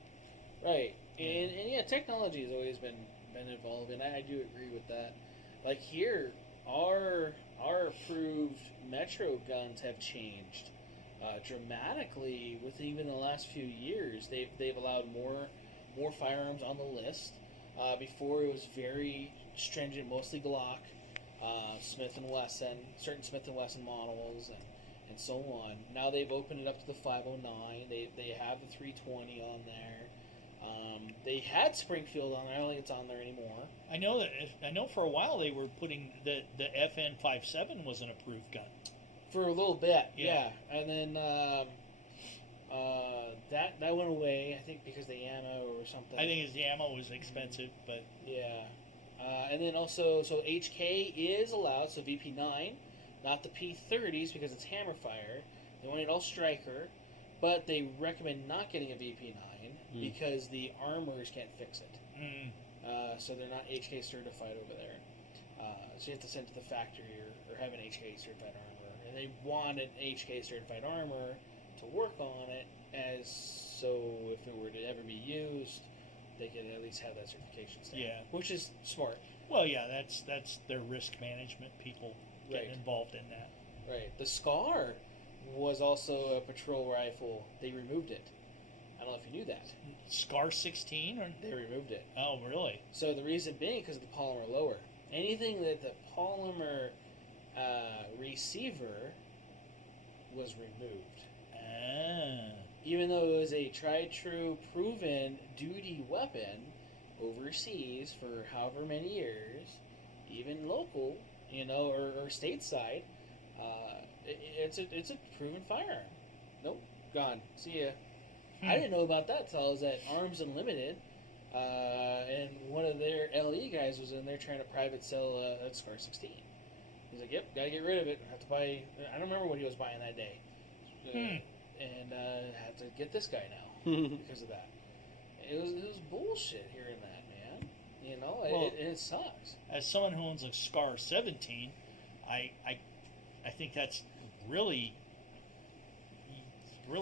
Right. And yeah, technology has always been evolving. I do agree with that. Like here, our approved Metro guns have changed dramatically within even the last few years. They've allowed more firearms on the list. Before it was very stringent, mostly Glock, Smith & Wesson, certain Smith & Wesson models, and so on. Now they've opened it up to the 509. They have the 320 on there. They had Springfield on there. I don't think it's on there anymore. I know for a while they were putting the FN57 was an approved gun. For a little bit, yeah. And then that went away, I think, because the ammo or something. I think the ammo was expensive, but... Yeah. And then also, so HK is allowed, so VP9, not the P30s because it's hammer fire. They want it all striker, but they recommend not getting a VP9 because the armors can't fix it. so they're not HK certified over there. So you have to send it to the factory or have an HK certified armor. And they want an HK certified armor to work on it, as so if it were to ever be used, they could at least have that certification stamp. Yeah. Which is smart. Well, yeah, that's their risk management people getting involved in that. Right. The SCAR was also a patrol rifle. They removed it. I don't know if you knew that. SCAR 16? Or? They removed it. Oh, really? So the reason being because of the polymer lower. Anything that the polymer receiver was removed. Ah. Even though it was a tried, true, proven duty weapon overseas for however many years, even local, or stateside, it's a proven firearm. Nope, gone. See ya. I didn't know about that until I was at Arms Unlimited, and one of their LE guys was in there trying to private sell a SCAR 16. He's like, "Yep, gotta get rid of it. I have to buy." I don't remember what he was buying that day, and have to get this guy now because of that. It was bullshit hearing that, man. It sucks. As someone who owns a SCAR 17, I think that's really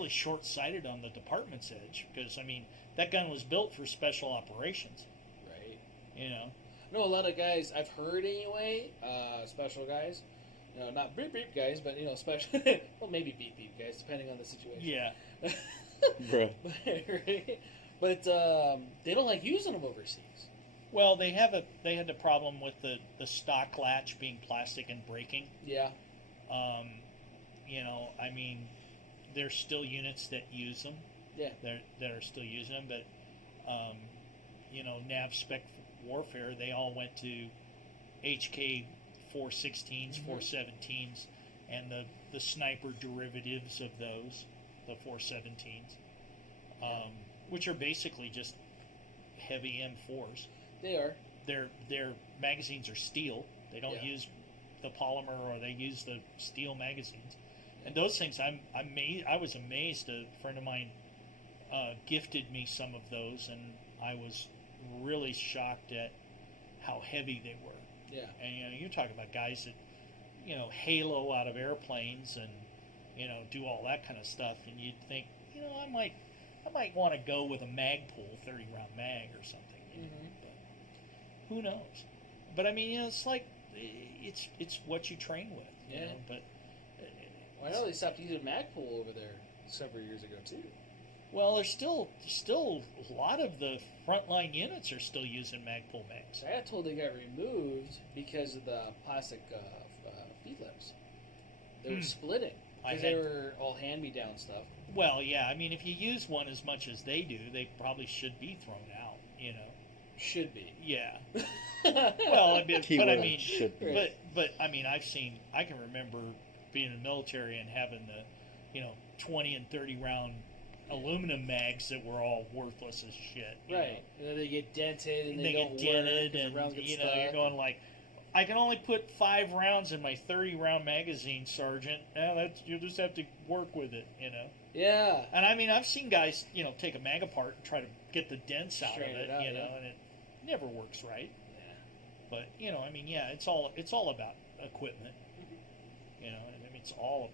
short-sighted on the department's edge, because that gun was built for special operations, right? No, a lot of guys I've heard anyway, special guys, not beep beep guys, but special, well, maybe beep beep guys, depending on the situation. Yeah. Bruh. But they don't like using them overseas. Well, they had the problem with the stock latch being plastic and breaking. Yeah. There's still units that use them. Yeah. That are still using them, but nav spec warfare, they all went to HK 416s, 417s, and the sniper derivatives of those, the 417s, which are basically just heavy M4s. They are. Their magazines are steel. They don't use the polymer, or they use the steel magazines. And those things, I was amazed. A friend of mine gifted me some of those, and I was really shocked at how heavy they were. Yeah. And you're talking about guys that halo out of airplanes and do all that kind of stuff, and you'd think I might want to go with a Magpul 30-round mag or something. But who knows? But it's like it's what you train with. Yeah. But I know they stopped using Magpul over there several years ago too. Well, there's still a lot of the frontline units are still using Magpul mags. I got told they got removed because of the plastic feed lips. They were splitting because they were all hand-me-down stuff. Well, yeah, if you use one as much as they do, they probably should be thrown out. Should be. Yeah. Well, should be. But I can remember being in the military and having the 20 and 30 round aluminum mags that were all worthless as shit. Right. And then they get dented and they get don't dented, work, and the rounds get stuck. You're going like, I can only put 5 rounds in my 30 round magazine, Sergeant. You just have to work with it, Yeah. And I've seen guys, take a mag apart and try to get the dents out of it, and it never works right. Yeah. But it's all about equipment. It's all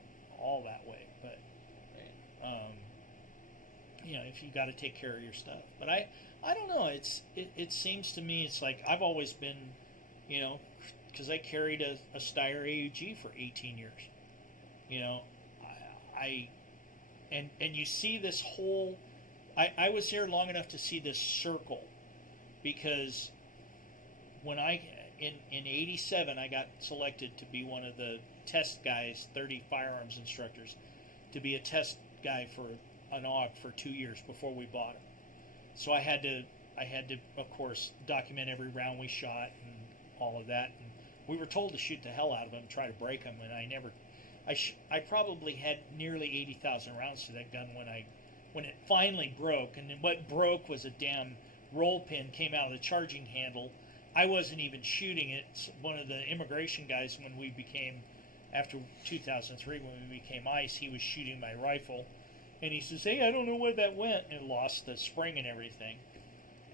that way. But if you got to take care of your stuff. But I don't know. It seems to me it's like I've always been, because I carried a Steyr AUG for 18 years. And you see this whole. I was here long enough to see this circle, because when in '87 I got selected to be one of the test guys, 30 firearms instructors, to be a test guy for an AUG for 2 years before we bought them. So I had to of course document every round we shot and all of that, and we were told to shoot the hell out of them, try to break them, and I probably had nearly 80,000 rounds to that gun when it finally broke. And then what broke was a damn roll pin came out of the charging handle. I wasn't even shooting it. One of the immigration guys, after 2003, when we became ICE, he was shooting my rifle, and he says, "Hey, I don't know where that went," and lost the spring and everything.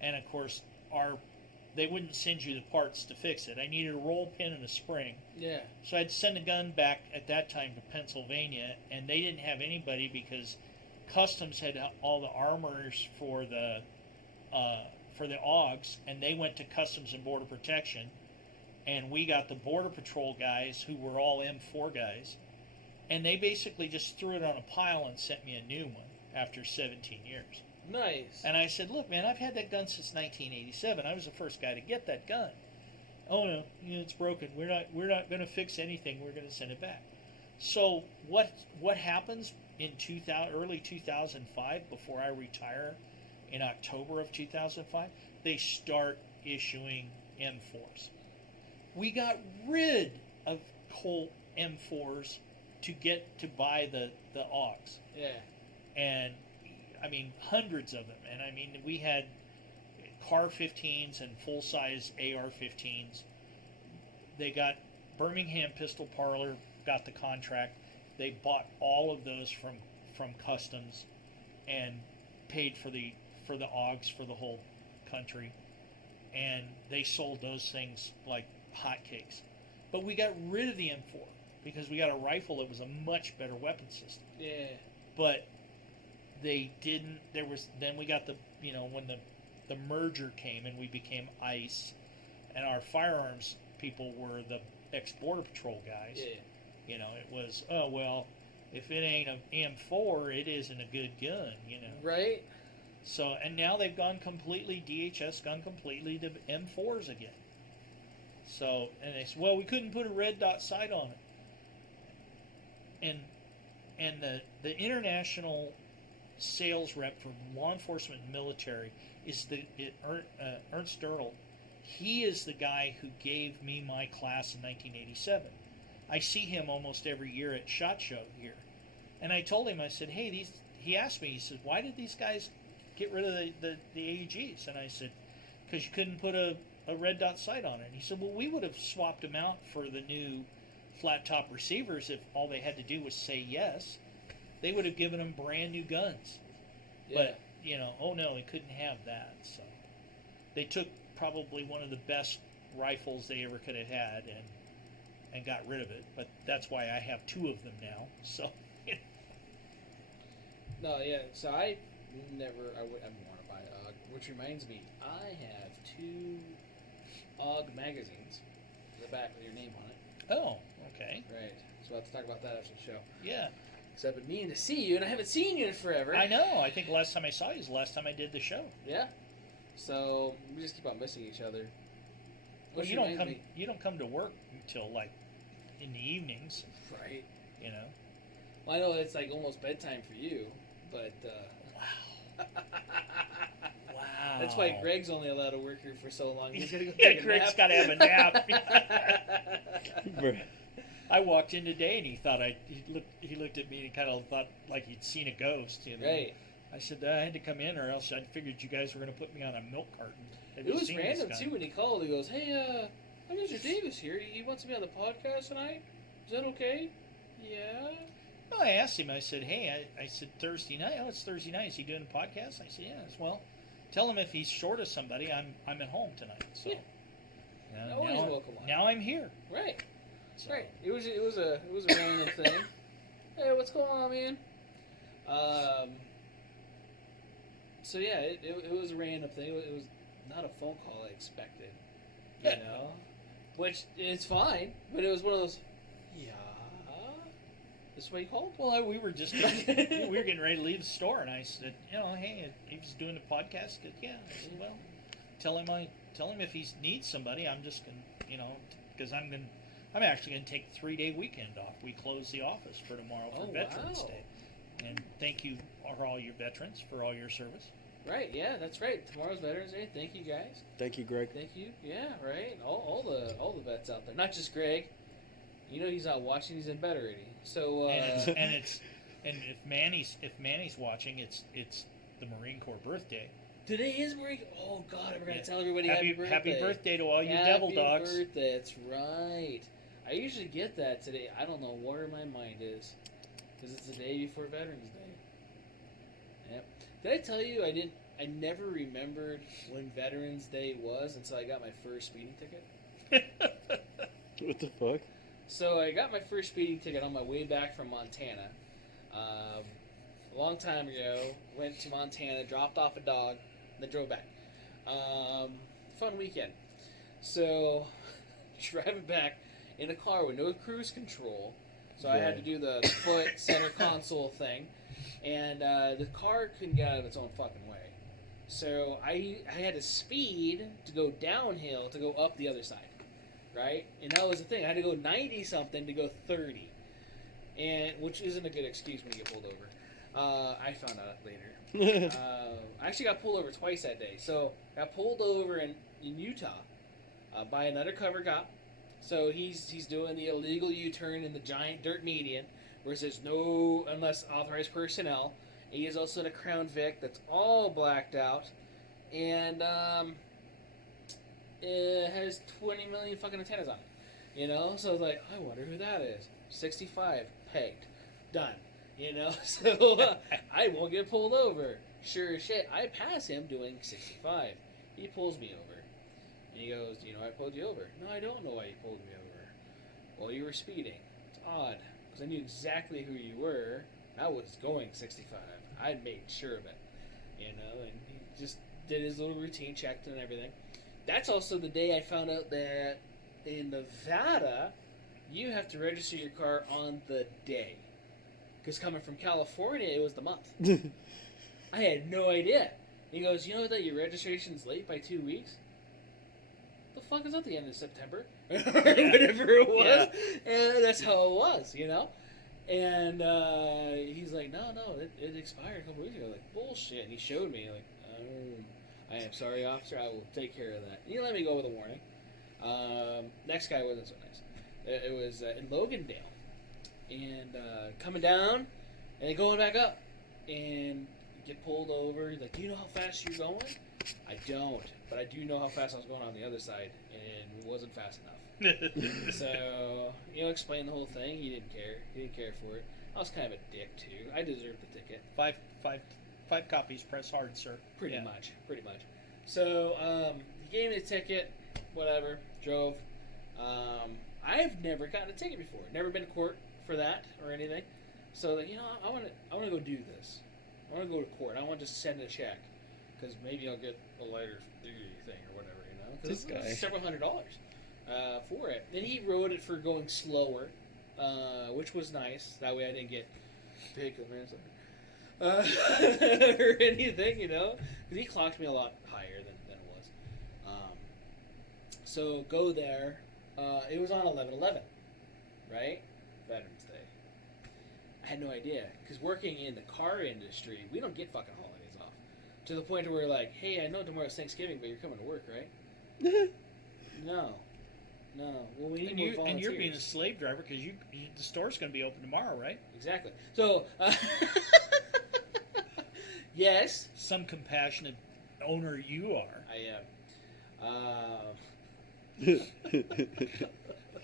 And of course, our they wouldn't send you the parts to fix it. I needed a roll pin and a spring. Yeah. So I had to send a gun back at that time to Pennsylvania, and they didn't have anybody because Customs had all the armors for the AUGs, and they went to Customs and Border Protection, and we got the Border Patrol guys who were all M4 guys, and they basically just threw it on a pile and sent me a new one after 17 years. Nice. And I said, look, man, I've had that gun since 1987. I was the first guy to get that gun. Oh no, it's broken. We're not going to fix anything. We're going to send it back. So what happens in early 2005, before I retire in October of 2005? They start issuing M4s. We got rid of Colt M4s to buy the AUGs. Yeah. And I mean, hundreds of them. And I mean, we had CAR 15s and full-size AR 15s. They got Birmingham Pistol Parlor, got the contract. They bought all of those from Customs and paid for the AUGs for the whole country. And they sold those things like hotcakes. But we got rid of the M4 because we got a rifle that was a much better weapon system. Yeah. But they didn't. Then we got when the merger came and we became ICE, and our firearms people were the ex-Border Patrol guys. Yeah. It was, oh well, if it ain't an M4, it isn't a good gun. Right. So, and now they've gone completely, DHS gone completely to M4s again. So, and they said, well, we couldn't put a red dot sight on it. And the international sales rep for law enforcement and military is Ernst Derl. He is the guy who gave me my class in 1987. I see him almost every year at SHOT Show here. And I told him, I said, hey, he asked me, he said, why did these guys get rid of the AEGs? And I said, because you couldn't put a red dot sight on it. And he said, well, we would have swapped them out for the new flat top receivers if all they had to do was say yes. They would have given them brand new guns. Yeah. But, oh no, they couldn't have that. So they took probably one of the best rifles they ever could have had and got rid of it. But that's why I have two of them now. So. No, yeah. So I wouldn't want to buy an AUG. Which reminds me, I have 2 AUG magazines in the back with your name on it. Oh, okay. Right. So we'll have to talk about that after the show. Yeah. Because I've been meaning to see you, and I haven't seen you in forever. I know. I think the last time I saw you is the last time I did the show. Yeah. So we just keep on missing each other. Well, you don't come to work until like in the evenings. Right. Well, I know it's like almost bedtime for you, but wow. Wow. That's why Greg's only allowed to work here for so long. He's gonna go take a nap. Greg's got to have a nap. I walked in today and he looked at me and kind of thought like he'd seen a ghost. Right. I said I had to come in or else I figured you guys were going to put me on a milk carton. It was random too when he called. He goes, "Hey, Mr. Davis here. He wants to be on the podcast tonight. Is that okay?" Yeah. Well, I asked him. I said, "Hey, I said Thursday night. Oh, it's Thursday night. Is he doing a podcast?" I said, "Yeah." Well, tell him if he's short of somebody, I'm at home tonight. So. Yeah. Always welcome on. Now I'm here. Right. So. Right. It was a random thing. Hey, what's going on, man? So yeah, it was a random thing. It was not a phone call I expected, which is fine. But it was one of those. Yeah. This is what you called? Well, we were just we were getting ready to leave the store, and I said, hey, he was doing a podcast. Yeah. I said, well, tell him if he needs somebody. I'm just gonna, because I'm actually gonna take a 3-day weekend off. We close the office for tomorrow for Veterans Day, and thank you for all your veterans for all your service. Right. Yeah, that's right. Tomorrow's Veterans Day. Thank you, guys. Thank you, Greg. Thank you. Yeah. Right. All the vets out there, not just Greg. He's not watching. He's in bed already. So and if Manny's watching, it's the Marine Corps birthday. Today is Marine. Oh God, I forgot to tell everybody happy birthday. Happy birthday to all you devil dogs. Happy birthday. That's right. I usually get that today. I don't know where my mind is, because it's the day before Veterans Day. Yep. Did I tell you I I never remembered when Veterans Day was until I got my first speeding ticket. What the fuck? So I got my first speeding ticket on my way back from Montana. A long time ago, went to Montana, dropped off a dog, then drove back. Fun weekend. So, driving back in a car with no cruise control. So I had to do the foot center console thing. And the car couldn't get out of its own fucking way. So I had to speed to go downhill to go up the other side. Right? And that was the thing. I had to go 90-something to go 30. And which isn't a good excuse when you get pulled over. I found out later. I actually got pulled over twice that day. So, got pulled over in Utah by an undercover cop. So, he's doing the illegal U-turn in the giant dirt median, where it says no unless authorized personnel. He is also in a Crown Vic that's all blacked out. And, it has 20 million fucking antennas on it. You know? So, I was like, I wonder who that is. 65. Pegged. Done. You know, so I won't get pulled over. Sure as shit, I pass him doing 65. He pulls me over. And he goes, do you know why I pulled you over? No, I don't know why you pulled me over. Well, you were speeding. It's odd, because I knew exactly who you were. I was going 65. I made sure of it. You know, and he just did his little routine, checked and everything. That's also the day I found out that in Nevada, you have to register your car on the day. Because coming from California, it was the month. I had no idea. He goes, you know that your registration's late by 2 weeks? The fuck is that the end of September? Or whatever it was. Yeah. And that's how it was, you know? And he's like, no, it expired a couple weeks ago. Like, bullshit. And he showed me, like, I am sorry, officer. I will take care of that. And he let me go with a warning. Next guy wasn't so nice. It was in Logandale. And coming down, and then going back up, and get pulled over. He's like, do you know how fast you're going? I don't, but I do know how fast I was going on the other side, and it wasn't fast enough. So, explain the whole thing. He didn't care. He didn't care for it. I was kind of a dick, too. I deserved the ticket. Five copies, press hard, sir. Pretty much. So, he gave me the ticket, whatever, drove. I've never gotten a ticket before. Never been to court for that or anything. So, like, I want to go do this. I want to go to court. I want to just send a check because maybe I'll get a lighter duty thing or whatever, Because it's several $100s for it. Then he wrote it for going slower, which was nice. That way I didn't get vehicle manslaughter or anything, Because he clocked me a lot higher than it was. So go there. It was on 11/11, right? Veterans Day. I had no idea, because working in the car industry, we don't get fucking holidays off. To the point where we're like, hey, I know tomorrow's Thanksgiving, but you're coming to work, right? No. Well, we need more volunteers. And you're being a slave driver, because the store's going to be open tomorrow, right? Exactly. So, yes. Some compassionate owner you are. I am.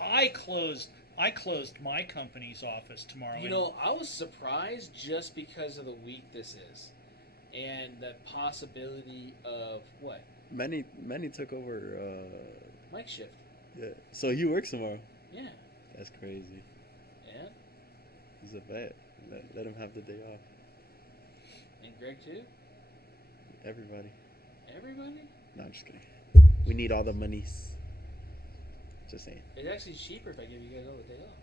I closed my company's office tomorrow. I was surprised just because of the week this is, and the possibility of what? Many took over. Mike's shift. Yeah. So he works tomorrow. Yeah. That's crazy. Yeah. He's a vet. Let him have the day off. And Greg too. Everybody. No, I'm just kidding. We need all the monies. Just saying. It's actually cheaper if I give you guys all the day off.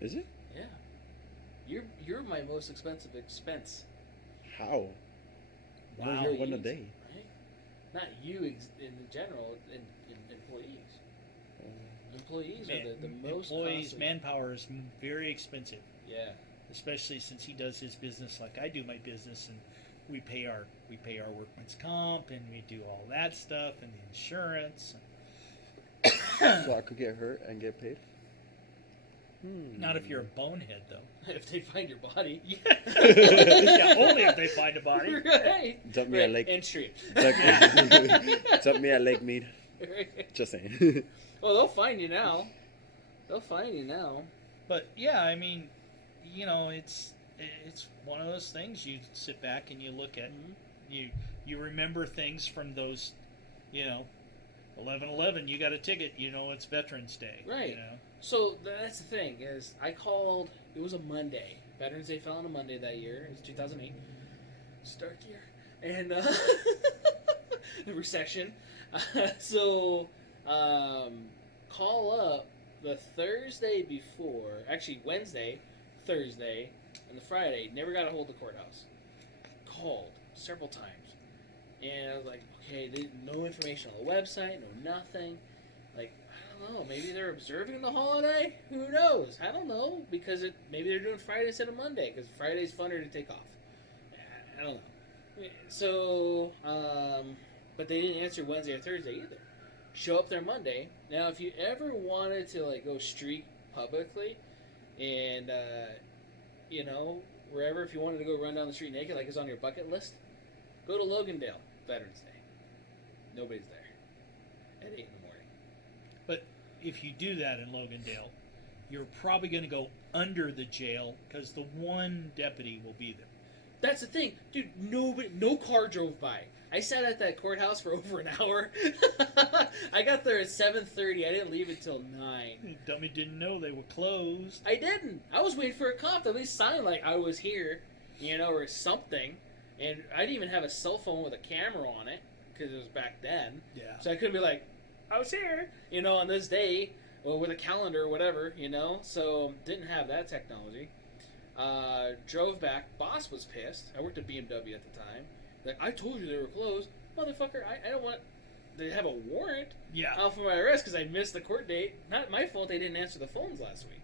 Is it? Yeah. You're my most expensive expense. How? Wow. We're here one a day. Right? Not you in general, in employees. Employees are the most employees, costly. Manpower is very expensive. Yeah. Especially since he does his business like I do my business, and we pay our workman's comp, and we do all that stuff, and the insurance. So I could get hurt and get paid? Not if you're a bonehead, though. If they find your body. Yeah, only if they find a body. Right. Dump me at Lake. End Street. Dump me at Lake Mead. Just saying. Well, they'll find you now. But yeah, I mean, it's one of those things. You sit back and you look at. You remember things from those, 11/11. You got a ticket. It's Veterans Day. Right. So that's the thing is, I called. It was a Monday. Veterans Day fell on a Monday that year. It was 2008. Stark year. And the recession. So call up the Thursday before. Actually, Wednesday, Thursday, and the Friday. Never got a hold of the courthouse. Called several times. And I was like, okay, no information on the website, no nothing. Like, I don't know, maybe they're observing the holiday? Who knows? I don't know, because maybe they're doing Friday instead of Monday, because Friday's funner to take off. I don't know. So, but they didn't answer Wednesday or Thursday either. Show up there Monday. Now, if you ever wanted to, like, go streak publicly, and, wherever, if you wanted to go run down the street naked, like it's on your bucket list, go to Logandale, Veterans Day. Nobody's there at 8 in the morning. But if you do that in Logandale, you're probably going to go under the jail because the one deputy will be there. That's the thing. Dude, no car drove by. I sat at that courthouse for over an hour. I got there at 7:30. I didn't leave until 9. You dummy didn't know they were closed. I didn't. I was waiting for a cop to at least sign like I was here, or something. And I didn't even have a cell phone with a camera on it because it was back then. Yeah. So I couldn't be like, I was here, on this day, or with a calendar or whatever, So didn't have that technology. Drove back. Boss was pissed. I worked at BMW at the time. Like, I told you they were closed. Motherfucker, I don't want... They have a warrant out for my arrest because I missed the court date. Not my fault they didn't answer the phones last week.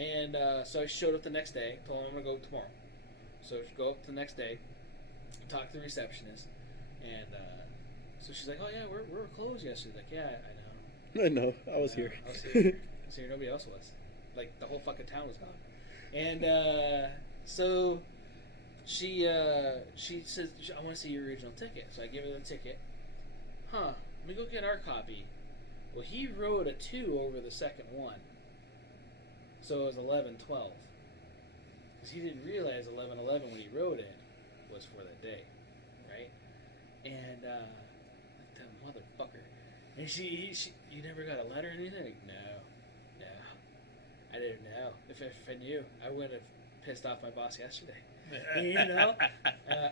And so I showed up the next day. Told them I'm going to go tomorrow. So I go up the next day. Talk to the receptionist. And so she's like, oh, yeah, we were closed yesterday. Like, yeah, I know. I was here. I was here. Nobody else was. Like, the whole fucking town was gone. And so... She says, I want to see your original ticket. So I give her the ticket. Let me go get our copy. Well, he wrote a 2 over the second one. So it was 11/12. Because he didn't realize 11/11 when he wrote it was for that day. Right? And, like, that motherfucker. And you never got a letter or anything? Like, no. I didn't know. If I knew, I would have pissed off my boss yesterday.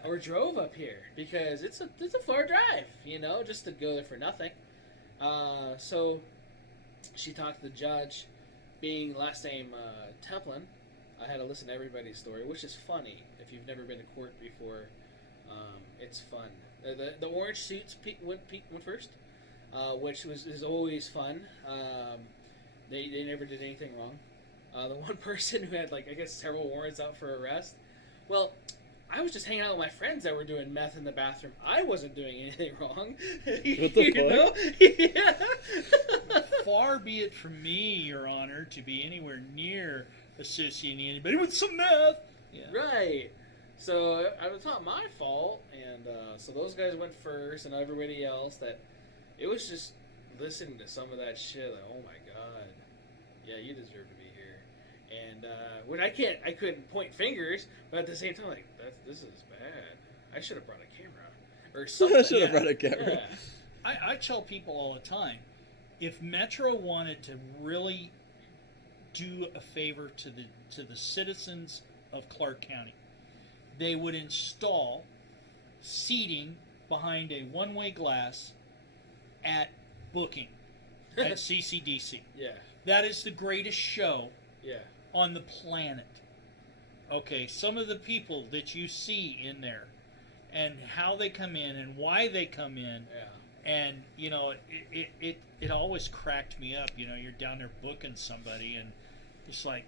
Or drove up here because it's a far drive, just to go there for nothing. So she talked to the judge, being last name Templin. I had to listen to everybody's story, which is funny. If you've never been to court before, it's fun. The orange suits went first, which is always fun. They never did anything wrong. The one person who had several warrants out for arrest. Well, I was just hanging out with my friends that were doing meth in the bathroom. I wasn't doing anything wrong. What the fuck? Yeah. Far be it from me, Your Honor, to be anywhere near associating anybody with some meth. Yeah. Right. So it's not my fault, and so those guys went first, and everybody else. That it was just listening to some of that shit. Like, oh my god, yeah, you deserve to be here. And when I couldn't point fingers, but at the same time, like, this is bad. I should have brought a camera or something. I should have brought a camera. Yeah. I tell people all the time, if Metro wanted to really do a favor to the citizens of Clark County, they would install seating behind a one-way glass at booking at CCDC. Yeah. That is the greatest show. Yeah. On the planet. Okay, some of the people that you see in there and how they come in and why they come in. Yeah. And, it always cracked me up. You're down there booking somebody and it's like,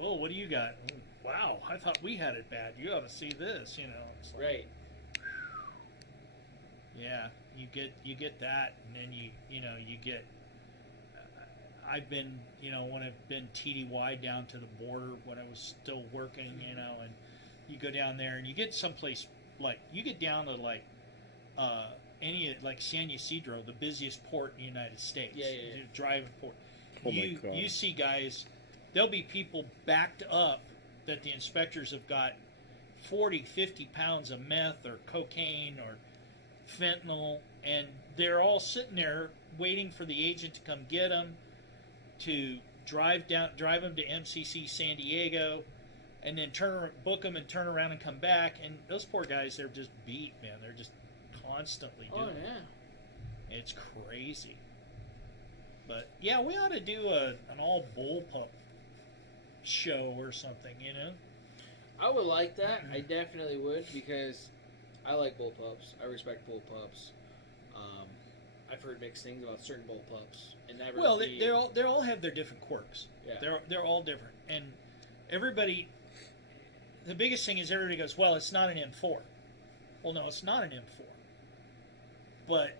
well, what do you got? Wow, I thought we had it bad. You ought to see this, It's like, right. Yeah, you get that, and then you get. I've been, when I've been TDY down to the border when I was still working, and you go down there and you get someplace you get down to San Ysidro, the busiest port in the United States. Yeah. Driving port. Oh my God. You see guys, there'll be people backed up that the inspectors have got 40, 50 pounds of meth or cocaine or fentanyl, and they're all sitting there waiting for the agent to come get them, to drive them to MCC San Diego, and then book them and turn around and come back. And those poor guys, they're just beat, man. They're just constantly doing it. Yeah. It's crazy. But yeah, we ought to do an all bullpup show or something, you know? I would like that. I definitely would, because I like bullpups. I respect bullpups. I've heard mixed things about certain bullpups, and never. Well, they all have their different quirks. Yeah. They're all different, and everybody. The biggest thing is everybody goes, well, it's not an M4. Well, no, it's not an M4. But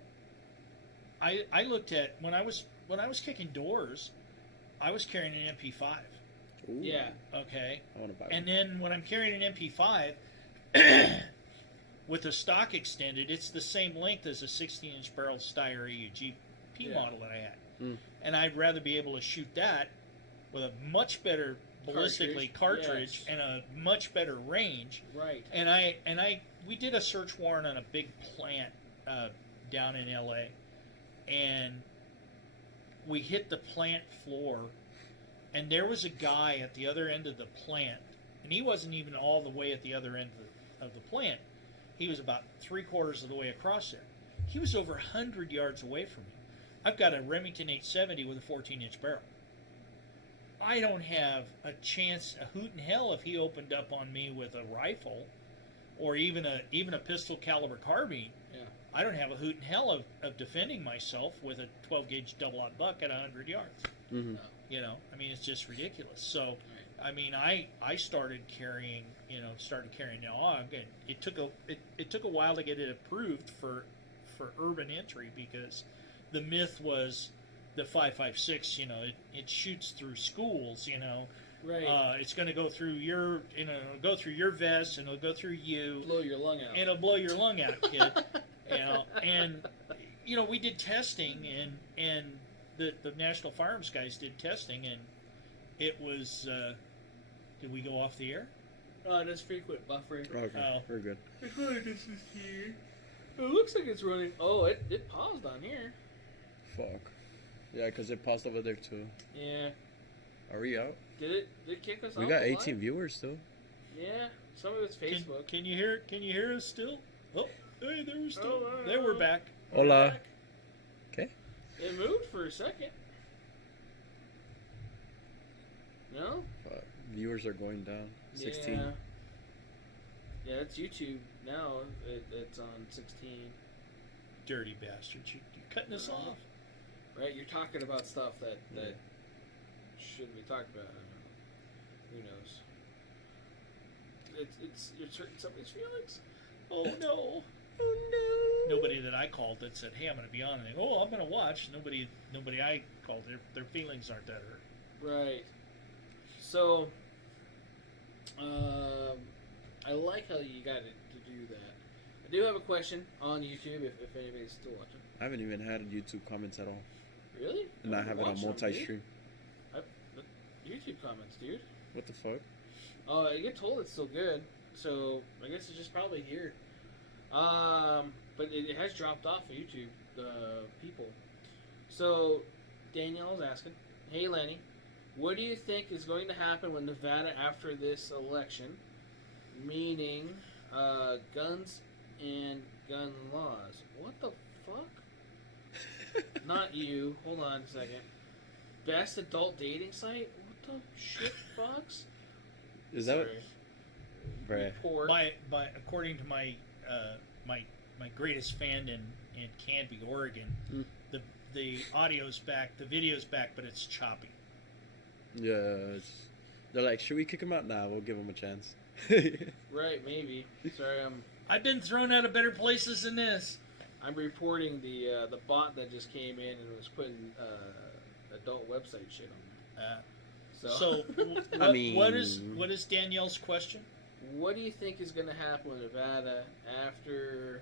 I looked at when I was kicking doors, I was carrying an MP5. Ooh. Yeah. Okay. I want to buy one. And then when I'm carrying an MP5 with the stock extended, it's the same length as a 16-inch barrel Steyr AUGP model that I had. Mm. And I'd rather be able to shoot that with a much better ballistically cartridge and a much better range. Right. And we did a search warrant on a big plant down in LA, and we hit the plant floor, and there was a guy at the other end of the plant, and he wasn't even all the way at the other end of the plant. He was about 3/4 of the way across there. He was over 100 yards away from me. I've got a Remington 870 with a 14-inch barrel. I don't have a chance, a hoot in hell, if he opened up on me with a rifle or even a pistol caliber carbine. Yeah. I don't have a hoot in hell of defending myself with a 12-gauge double-aught buck at 100 yards. Mm-hmm. You know, I mean, it's just ridiculous. So, I mean, I started carrying the AUG, and it took a while to get it approved for urban entry, because the myth was the 5.56, you know, it shoots through schools, you know. Right. It's going to go through your, you know, go through your vest, and it'll go through you. Blow your lung out. And it'll blow your lung out, kid. You know, and you know, we did testing, and the National Firearms guys did testing, and it was. Did we go off the air? That's frequent buffering. Okay, Oh. we're good. It's really this is here. It looks like it's running. Oh, it paused on here. Fuck. Yeah, because it paused over there too. Yeah. Are we out? Did it kick us off? We got live? 18 viewers still. Yeah. Some of it's Facebook. Can you hear? Can you hear us still? Oh, hey, there we're still. Oh, there we're back. Hola. Back. Okay. It moved for a second. No? Viewers are going down. 16. Yeah, it's YouTube now. It's on 16. Dirty bastards! You're cutting us off. Right? You're talking about stuff that shouldn't be talked about. I don't know. Who knows? It's hurting somebody's feelings. Oh no! Oh no! Nobody that I called that said, "Hey, I'm going to be on," and oh, I'm going to watch. Nobody I called, their feelings aren't that hurt. Right. So, I like how you got it to do that. I do have a question on YouTube if anybody's still watching. I haven't even had YouTube comments at all. Really? And I have it on multi-stream. YouTube comments, dude. What the fuck? Oh, I get told it's still good, so I guess it's just probably here. But it has dropped off of YouTube, the people. So, Danielle is asking, hey Lenny, what do you think is going to happen with Nevada after this election? Meaning, guns and gun laws. What the fuck? Not you. Hold on a second. Best adult dating site? What the shit, Fox? Is that Sorry. what? By according to my my greatest fan in Canby, Oregon, the audio's back, the video's back, but it's choppy. Yeah, they're like, should we kick him out? Nah, we'll give him a chance. Right, maybe. Sorry, I've been thrown out of better places than this. I'm reporting the bot that just came in and was putting adult website shit on there. So I mean, what is Danielle's question? What do you think is going to happen with Nevada after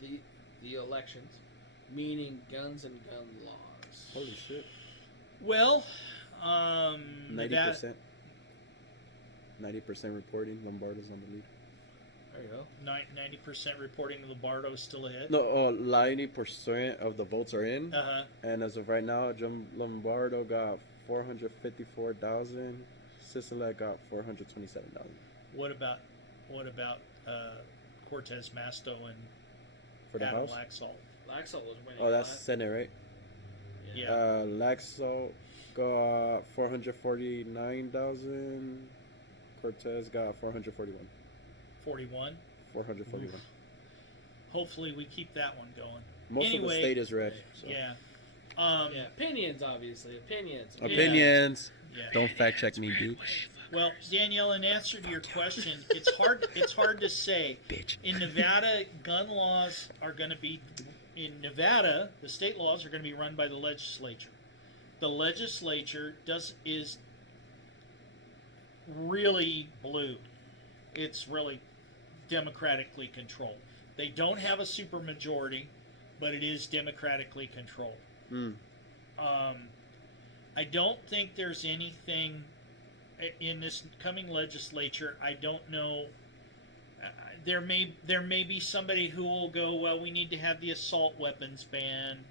the elections, meaning guns and gun laws? Holy shit! Well, 90%. 90% reporting. Lombardo's on the lead. There you go. 90% reporting Lombardo still ahead. No, 90% of the votes are in. And as of right now, Lombardo got 454,000. Sisolak got 427,000. What about Cortez Masto and for the Adam House? Laxalt? Laxalt was winning. Oh, that's Senate, right? Yeah. Laxalt got 449,000. Cortez got 441. 41? 441. Hopefully we keep that one going. Most of the state is red. So. Yeah. Opinions, obviously. Opinions. Yeah. Don't fact check me, bitch. Well, Danielle, in answer to your question, it's hard to say. Bitch. In Nevada, gun laws are going to be in Nevada. The state laws are going to be run by the legislature. The legislature is really blue. It's really democratically controlled. They don't have a supermajority, but it is democratically controlled. I don't think there's anything in this coming legislature. I don't know. There may be somebody who will go, well, we need to have the assault weapons ban.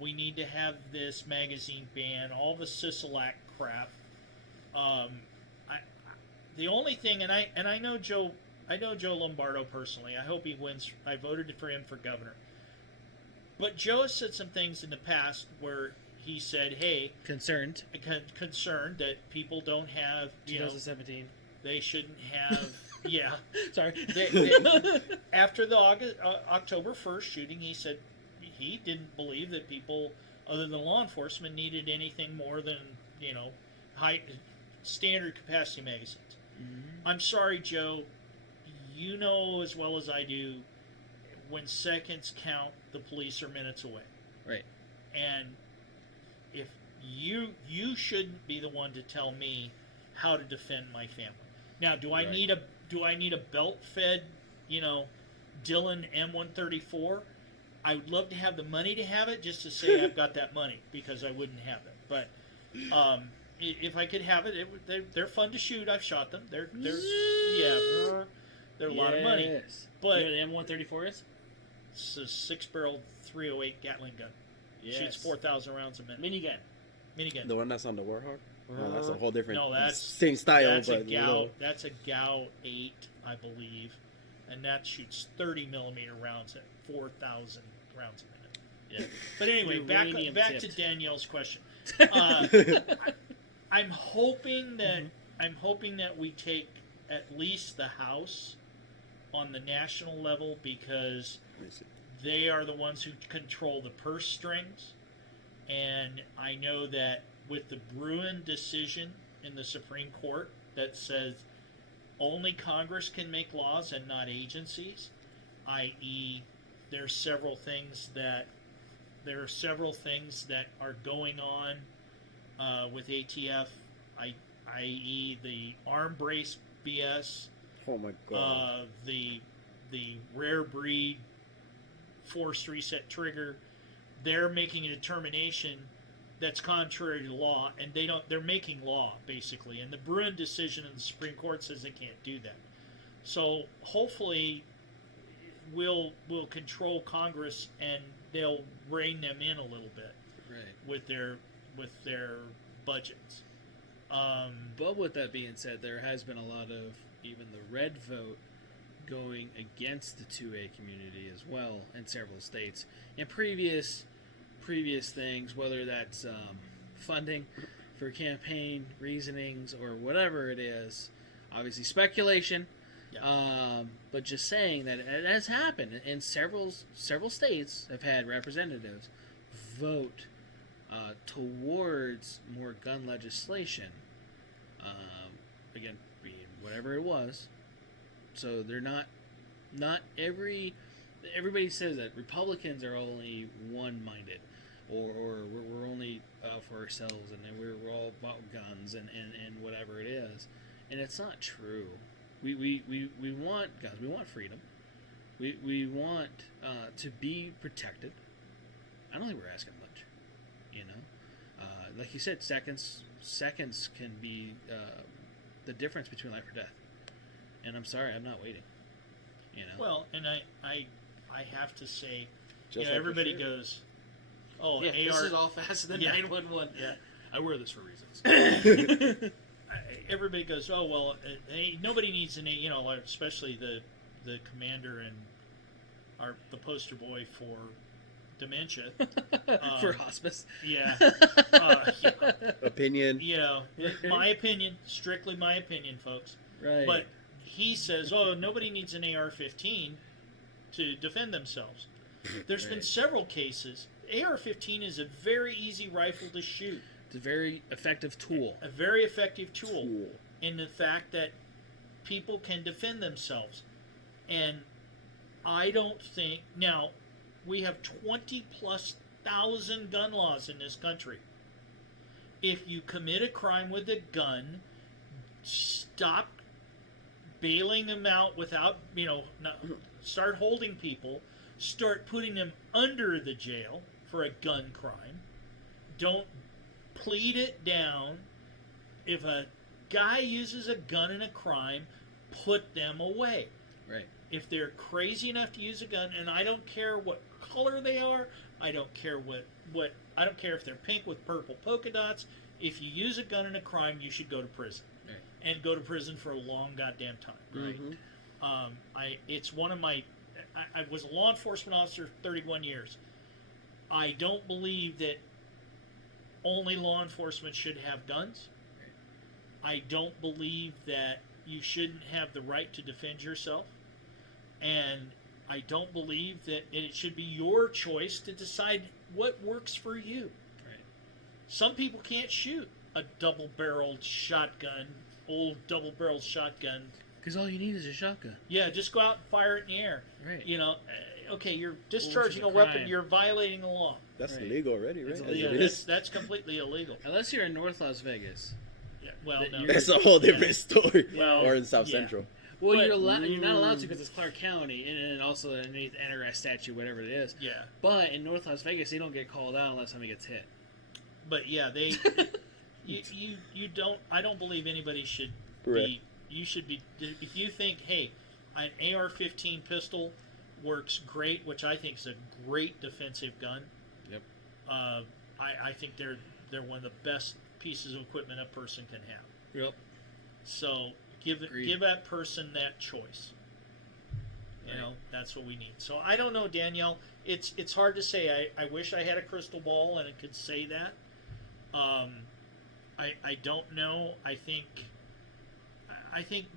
We need to have this magazine ban. All the Sisolak crap. The only thing, and I know Joe Lombardo personally. I hope he wins. I voted for him for governor. But Joe has said some things in the past where he said, "Hey, concerned that people don't have 2017. They shouldn't have." Yeah, sorry. After the October 1st shooting, he said he didn't believe that people other than law enforcement needed anything more than high standard capacity magazines. Mm-hmm. I'm sorry, Joe. You know as well as I do, when seconds count, the police are minutes away. Right. And if you shouldn't be the one to tell me how to defend my family. Now, do I need a belt-fed, Dillon M134? I would love to have the money to have it, just to say I've got that money, because I wouldn't have it. But if I could have it, they're fun to shoot. I've shot them. They're a lot of money. But you know what an M134 is? It's a 6-barrel 308 Gatling gun. Yes. Shoots 4,000 rounds a minute. Minigun. The one that's on the Warhawk? Oh, that's a whole different. No, that's same style. That's a Gao 8, I believe, and that shoots 30 millimeter rounds at 4,000 rounds a minute. Yeah. But anyway, back to Danielle's question. I'm hoping that we take at least the House on the national level, because they are the ones who control the purse strings, and I know that with the Bruin decision in the Supreme Court that says only Congress can make laws and not agencies, i.e. there are several things that are going on with ATF, i.e. the arm brace BS. Oh my God. The rare breed forced reset trigger. They're making a determination that's contrary to law, and they're making law, basically. And the Bruin decision in the Supreme Court says they can't do that. So hopefully we'll control Congress, and they'll rein them in a little bit with their budgets. But with that being said, there has been a lot of even the red vote going against the 2A community as well in several states. In previous things, whether that's funding for campaign reasonings or whatever it is, obviously speculation, but just saying that it has happened, and several states have had representatives vote towards more gun legislation, again, being whatever it was. So they're not everybody says that Republicans are only one-minded, or we're only out for ourselves, and then we're all about guns and whatever it is, and it's not true. We want guns. We want freedom. We want to be protected. I don't think we're asking much, like you said, seconds can be the difference between life or death. And I'm sorry, I'm not waiting. You know. Well, and I have to say, Just like everybody your shirt. goes, "Oh, Yeah, AR." this is all faster than 911. Yeah. I wear this for reasons. Everybody goes, "Oh well, nobody needs an like, especially the commander and the poster boy for dementia For hospice. Yeah. Opinion. My opinion, strictly my opinion, folks. Right. But he says, "Oh, nobody needs an AR-15 to defend themselves." There's been several cases. AR-15 is a very easy rifle to shoot. It's a very effective tool. A very effective tool. In the fact that people can defend themselves. And I don't think... Now, we have 20-plus thousand gun laws in this country. If you commit a crime with a gun, stop bailing them out without, start holding people, start putting them under the jail for a gun crime. Don't plead it down. If a guy uses a gun in a crime, put them away. Right. If they're crazy enough to use a gun, and I don't care what color they are, I don't care I don't care if they're pink with purple polka dots. If you use a gun in a crime, you should go to prison. Right. And go to prison for a long goddamn time. Right. It's one of my... I was a law enforcement officer 31 years. I don't believe that only law enforcement should have guns. I don't believe that you shouldn't have the right to defend yourself. And I don't believe that it should be your choice to decide what works for you. Right. Some people can't shoot a double-barreled shotgun, old double-barreled shotgun. Because all you need is a shotgun. Yeah, just go out and fire it in the air. Right. Okay, you're discharging a weapon, you're violating the law. That's Right. illegal already, right? It's As illegal. it is. That's completely illegal. Unless you're in North Las Vegas. Yeah, well, That no. you're- That's a whole different story. Well, or in South yeah. Central. Well, But- you're not allowed to because it's Clark County, and then also underneath NRS statute, whatever it is. Yeah. But in North Las Vegas, they don't get called out unless somebody gets hit. But yeah, you don't. I don't believe anybody should Correct. be. You should be. If you think, hey, an AR-15 pistol works great, which I think is a great defensive gun. Yep. I think they're one of the best pieces of equipment a person can have. Yep. So Agreed. give that person that choice. That's what we need. So I don't know, Danielle. It's hard to say. I wish I had a crystal ball and it could say that. I don't know. I think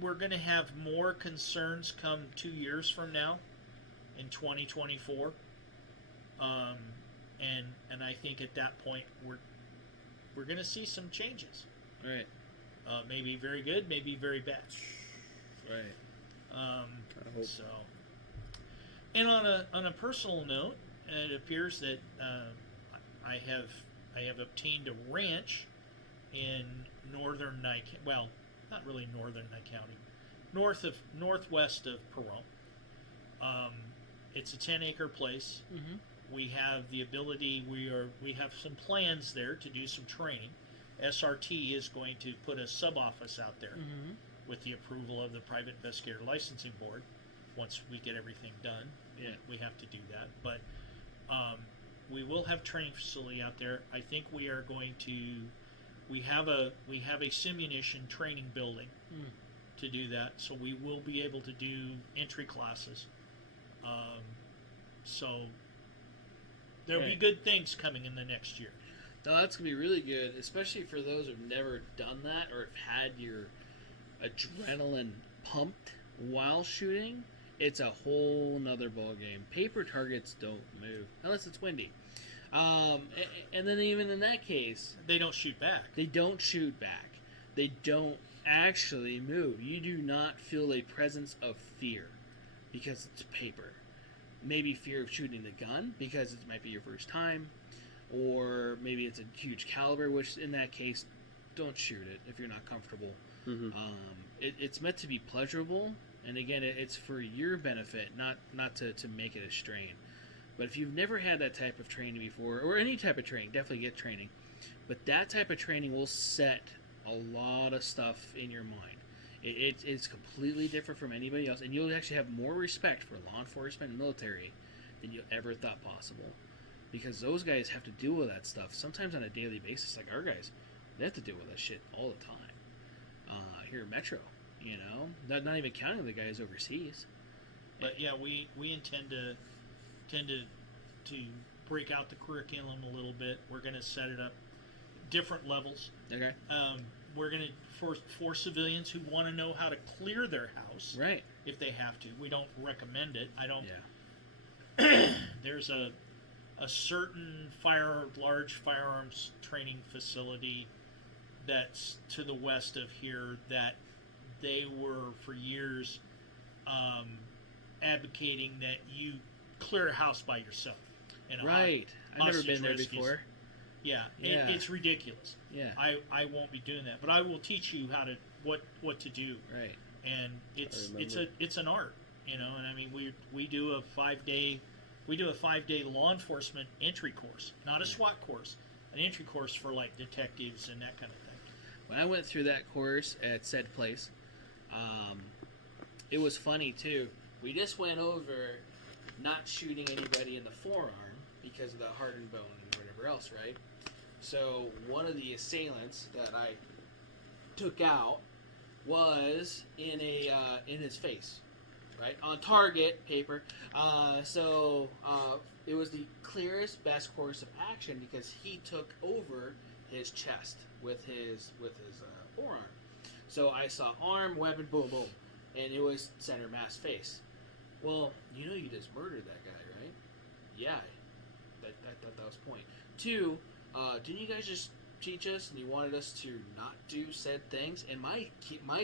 we're going to have more concerns come 2 years from now, in 2024. And I think at that point we're going to see some changes. Right. Maybe very good, maybe very bad. Right. I hope. So, and on a personal note, it appears that I have obtained a ranch in northern Nye, well, not really northern Nye County, northwest of Perot. It's a 10-acre place. Mm-hmm. We have the ability. We have some plans there to do some training. SRT is going to put a sub-office out there Mm-hmm. with the approval of the Private Investigator Licensing Board. Once we get everything done, Yeah. we have to do that. But we will have training facility out there. I think we are going to. We have a Simunition training building to do that, so we will be able to do entry classes. So there'll be Right. good things coming in the next year. No, that's going to be really good, especially for those who've never done that or have had your adrenaline pumped while shooting. It's a whole nother ball game. Paper targets don't move unless it's windy. And then even in that case, They don't shoot back. they don't shoot back. They don't actually move. You do not feel a presence of fear because it's paper. Maybe fear of shooting the gun because it might be your first time, or maybe it's a huge caliber, which in that case, don't shoot it if you're not comfortable. Mm-hmm. It's meant to be pleasurable, and again, it's for your benefit, not to make it a strain. But if you've never had that type of training before, or any type of training, definitely get training. But that type of training will set a lot of stuff in your mind. It's completely different from anybody else, and you'll actually have more respect for law enforcement and military than you ever thought possible, because those guys have to deal with that stuff sometimes on a daily basis. Like our guys, they have to deal with that shit all the time. Here in Metro, not even counting the guys overseas. But yeah, we intend to break out the curriculum a little bit. We're going to set it up different levels. Okay. We're going to for civilians who want to know how to clear their house. Right. If they have to. We don't recommend it. I don't. Yeah. There's a certain large firearms training facility that's to the west of here that they were for years advocating that you clear a house by yourself. Right. I've never been there before. Yeah. It's ridiculous. Yeah. I won't be doing that, but I will teach you how to what to do. Right. And it's an art, And I mean we do a 5-day law enforcement entry course, not a SWAT course, an entry course for like detectives and that kind of thing. When I went through that course at said place, it was funny too. We just went over not shooting anybody in the forearm because of the hardened bone and whatever else, right? So one of the assailants that I took out was in his face, right, on target paper. It was the clearest, best course of action because he took over his chest with his forearm. So I saw arm, weapon, boom, boom, and it was center mass face. Well, you just murdered that guy, right? Yeah, that was point. 2, didn't you guys just teach us and you wanted us to not do said things? And my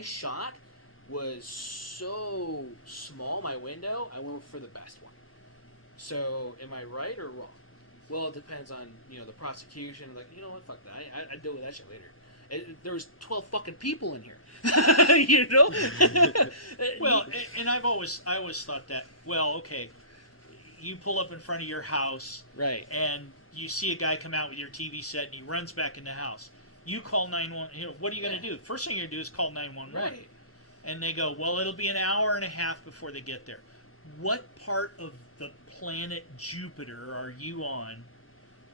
shot was so small, my window, I went for the best one. So, am I right or wrong? Well, it depends on, the prosecution. Like, you know what, fuck that. I deal with that shit later. There was 12 fucking people in here. Well, and I always thought that, well, okay, you pull up in front of your house. Right. And you see a guy come out with your TV set and he runs back in the house. You call 911. What are you going to do? First thing you're going to do is call 911. Right. And they go, well, it'll be an hour and a half before they get there. What part of the planet Jupiter are you on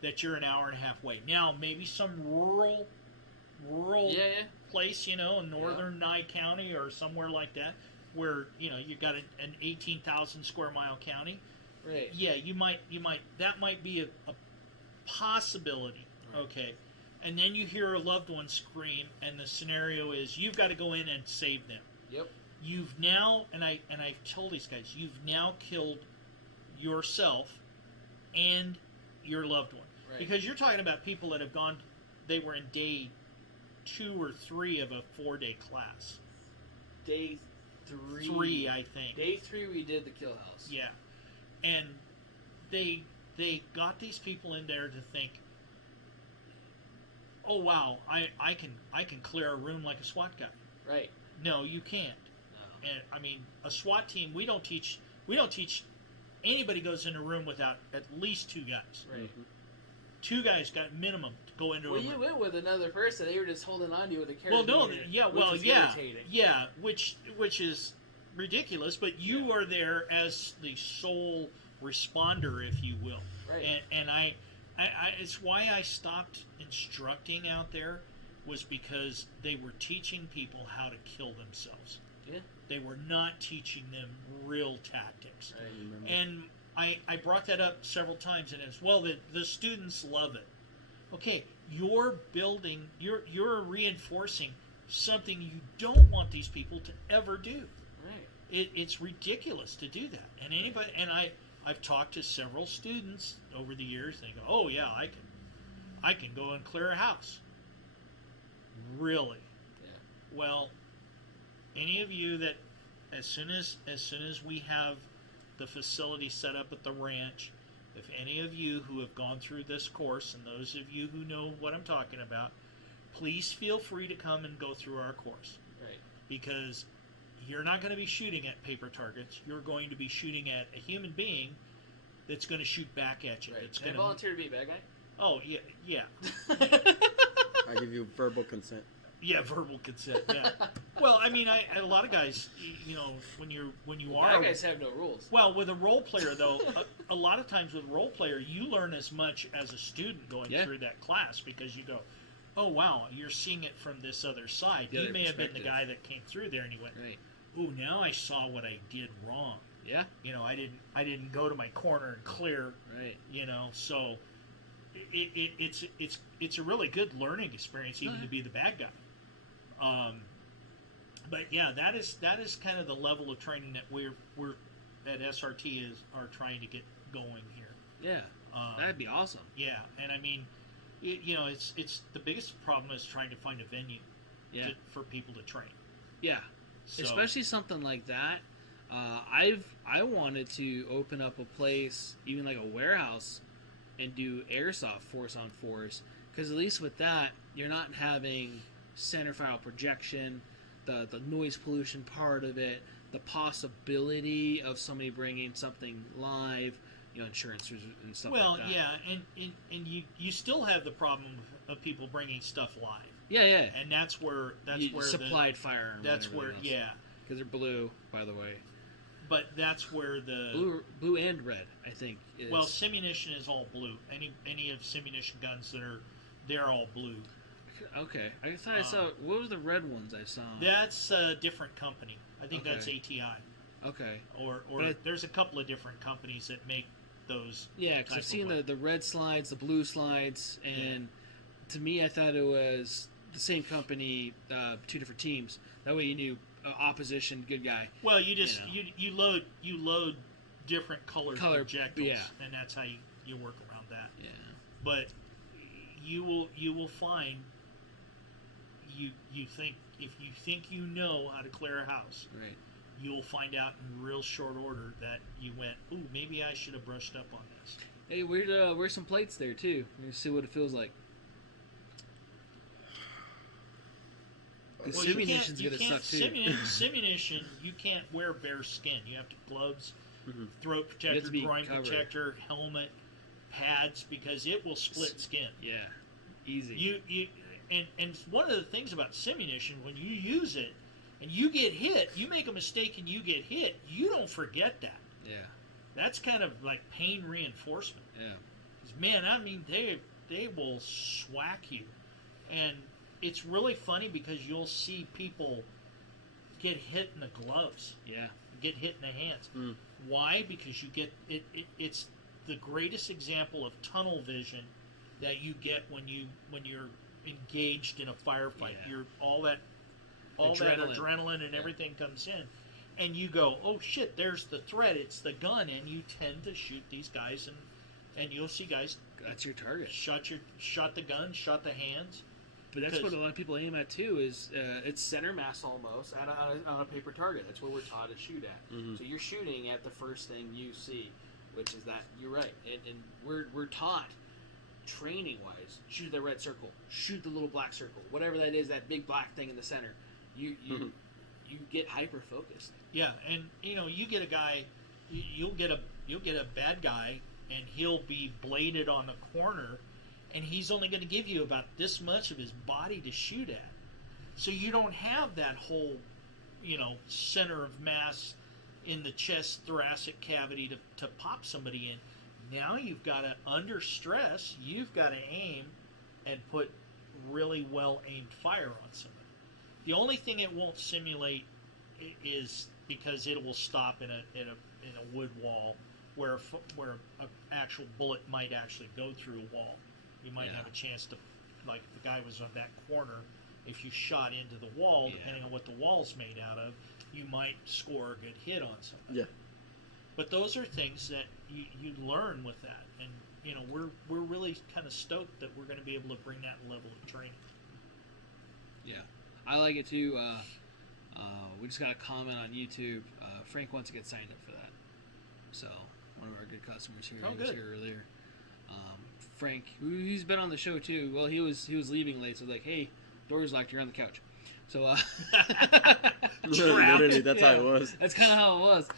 that you're an hour and a half away? Now, maybe some rural place, in northern Nye County or somewhere like that, where you've got an 18,000 square mile county. Right. Yeah, you might that might be a possibility. Right. Okay. And then you hear a loved one scream, and the scenario is you've got to go in and save them. Yep. You've now, and I've told these guys, you've now killed yourself and your loved one. Right. Because you're talking about people that have gone, they were in day 2 or 3 of a 4-day class. Day 3. 3, I think. Day 3 we did the kill house. Yeah. And they got these people in there to think, oh wow, I can clear a room like a SWAT guy. Right. No, you can't. No. And I mean, a SWAT team, we don't teach anybody goes in a room without at least 2 guys. Right. Mm-hmm. 2 guys got minimum to go into a room. Well, you went with another person. They were just holding on to you with a carabiner. Yeah, which is ridiculous. But you are there as the sole responder, if you will. Right. And I it's why I stopped instructing out there, was because they were teaching people how to kill themselves. Yeah. They were not teaching them real tactics. I remember. And I brought that up several times, and it's, well, the students love it. Okay, you're reinforcing something you don't want these people to ever do. Right. It's ridiculous to do that. And I've talked to several students over the years, and they go, oh yeah, I can go and clear a house. Really? Yeah. Well, any of you that as soon as we have the facility set up at the ranch, if any of you who have gone through this course, and those of you who know what I'm talking about, please feel free to come and go through our course. Right. Because you're not going to be shooting at paper targets. You're going to be shooting at a human being that's going to shoot back at you. Right. Can I volunteer to be a bad guy? Oh, yeah. I give you verbal consent. Yeah, verbal consent. Yeah. Well, I mean, a lot of guys, you know, when you are. Bad guys have no rules. Well, with a role player though, a lot of times with a role player, you learn as much as a student going through that class because you go, oh wow, you're seeing it from this other side. He may have been the guy that came through there, and he went, "Ooh, now I saw what I did wrong." Yeah. You know, I didn't go to my corner and clear. Right. You know, so it's a really good learning experience, even to be the bad guy. But yeah, that is kind of the level of training that we're at SRT are trying to get going here. Yeah. That'd be awesome. Yeah, and I mean, you know, it's the biggest problem is trying to find a venue for people to train. Yeah, so, especially something like that. I wanted to open up a place, even like a warehouse, and do airsoft force on force, because at least with that, you're not having center file projection, the noise pollution part of it, the possibility of somebody bringing something live, you know, insurance and stuff like that. Well, yeah, and you still have the problem of people bringing stuff live. Yeah, yeah. And that's where supplied firearms. That's where, because they're blue, by the way. But that's where the blue and red, I think. Well, Simunition is all blue. Any of Simunition guns they're all blue. Okay, I thought I saw. What were the red ones I saw? That's a different company. I think that's ATI. Okay. Or there's a couple of different companies that make those. Yeah, because I've seen the red slides, the blue slides, and to me, I thought it was the same company, two different teams. That way, you knew opposition, good guy. Well, you just you load different colored projectiles, and that's how you work around that. Yeah. But you will find. You think if you think you know how to clear a house, right? You'll find out in real short order that you went, ooh, maybe I should have brushed up on this. Hey, where's some plates there too? Let me see what it feels like. Well, Simunition's gonna suck too. Simunition, you can't wear bare skin. You have to gloves, throat protector, groin protector, helmet, pads, because it will split skin. Yeah, easy. And one of the things about Simunition, when you use it and you get hit, you make a mistake and you get hit, you don't forget that. Yeah. That's kind of like pain reinforcement. Yeah. 'Cause, man, I mean, they will swack you. And it's really funny because you'll see people get hit in the gloves. Yeah. Get hit in the hands. Why? Because you get it's the greatest example of tunnel vision that you get when you're engaged in a firefight. You're all that adrenaline and everything comes in, and you go, oh shit, there's the threat, it's the gun, and you tend to shoot these guys, and you'll see guys. That's your target. Shot the gun, shot the hands. But that's what a lot of people aim at too. Is it's center mass almost on a paper target. That's what we're taught to shoot at. Mm-hmm. So you're shooting at the first thing you see, which is that you're right, and we're taught. Training wise, shoot the red circle, shoot the little black circle, whatever that is, that big black thing in the center. You get hyper focused. Yeah, and you get a guy, you'll get a bad guy, and he'll be bladed on the corner, and he's only going to give you about this much of his body to shoot at. So you don't have that whole, center of mass in the chest thoracic cavity to pop somebody in. Now you've got to, under stress, you've got to aim and put really well-aimed fire on somebody. The only thing it won't simulate is because it will stop in a wood wall where an actual bullet might actually go through a wall. You might have a chance to, like if the guy was on that corner, if you shot into the wall, depending on what the wall's made out of, you might score a good hit on somebody. Yeah. But those are things that you learn with that, and we're really kind of stoked that we're going to be able to bring that level of training. Yeah, I like it too. We just got a comment on YouTube. Frank wants to get signed up for that. So one of our good customers here. He was here earlier. Frank, he's been on the show too. Well, he was leaving late, so like, hey, door's locked. You're on the couch. So literally, that's how it was. That's kind of how it was.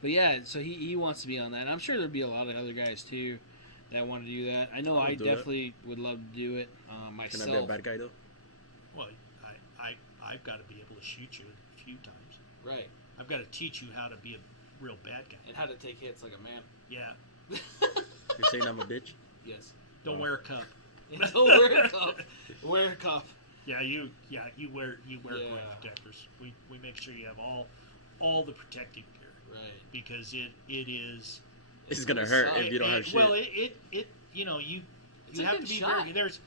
But yeah, so he wants to be on that. And I'm sure there'll be a lot of other guys too. that want to do that. I know I definitely would love to do it myself. Can I be a bad guy though? Well, I've got to be able to shoot you a few times. Right. I've got to teach you how to be a real bad guy. And how to take hits like a man. Yeah. You're saying I'm a bitch? Yes. Don't wear a cup. Don't wear a cup. Wear a cup. Yeah, you wear coin protectors. We make sure you have all the protective gear. Right. Because it is. It's gonna hurt if you don't have shit. Well, it you know you have to be very there's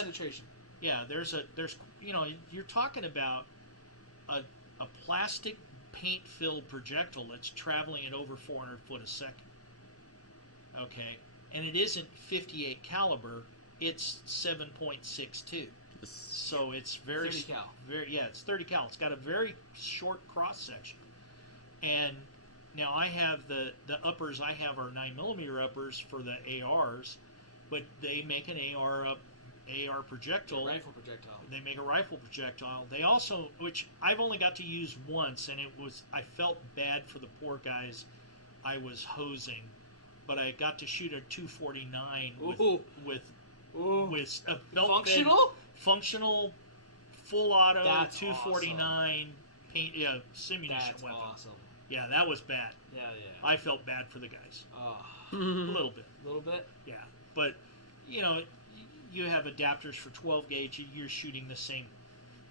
penetration. Yeah, there's you're talking about a plastic paint-filled projectile that's traveling at over 400 foot a second. Okay, and it isn't 58 caliber; it's 7.62. So it's very 30 cal. It's 30 cal. It's got a very short cross section, and now I have the uppers I have are 9mm uppers for the ARs, but they make an AR projectile. Rifle projectile. They make a rifle projectile. They also, which I've only got to use once, and I felt bad for the poor guys I was hosing, but I got to shoot a 249 with a belt functional, full auto. That's 249 awesome. Paint simunition That's weapon. Awesome. Yeah, that was bad. Yeah. I felt bad for the guys. Oh. A little bit. A little bit? Yeah, but you have adapters for 12 gauge. You're shooting the same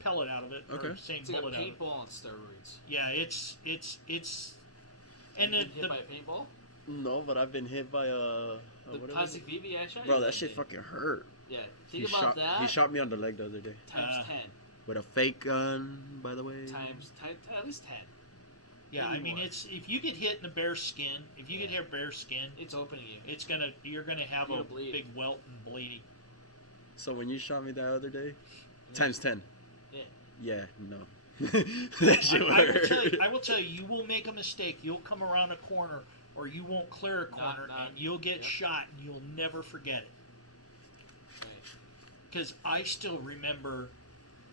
pellet out of it. Okay. Or same it's bullet like a out of it. paintball on steroids. Yeah, it's. And you been hit by a paintball? No, but I've been hit by the plastic BB I shot. Bro, that shit fucking hurt. Yeah, think about that. He shot me on the leg the other day. Times 10. With a fake gun, by the way. Times at least 10. Yeah, Maybe I mean more. it's if you get hit in the bare skin, get hit bare skin, it's opening you. You're gonna have a bleed. big welt and bleeding. So when you shot me that other day, times 10. Yeah. Yeah, no. That shit hurt. I will tell you, you will make a mistake. You'll come around a corner, or you won't clear a corner, and you'll get shot, and you'll never forget it. Because I still remember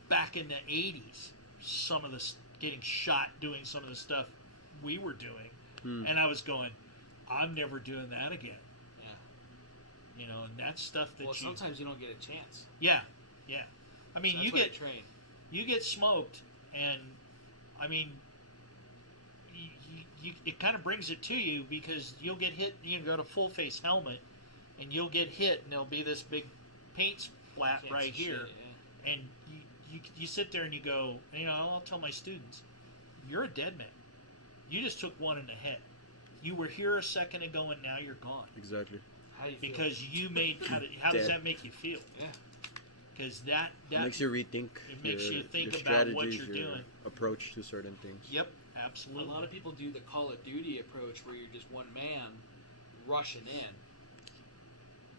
back in the 80s, some of the getting shot doing some of the stuff we were doing, and I was going, I'm never doing that again. Yeah. And that's stuff that sometimes you don't get a chance. Yeah. I mean, so you get smoked, and I mean, it kind of brings it to you because you'll get hit. You got a full face helmet, and you'll get hit, and there'll be this big paint splat right here, and you sit there and you go, I'll tell my students, you're a dead man. You just took one in the head. You were here a second ago, and now you're gone. Exactly. How do you feel? Because you made. How does that make you feel? Yeah. Because that makes you rethink. It makes you think your about what you're doing. Approach to certain things. Yep, absolutely. A lot of people do the Call of Duty approach where you're just one man rushing in.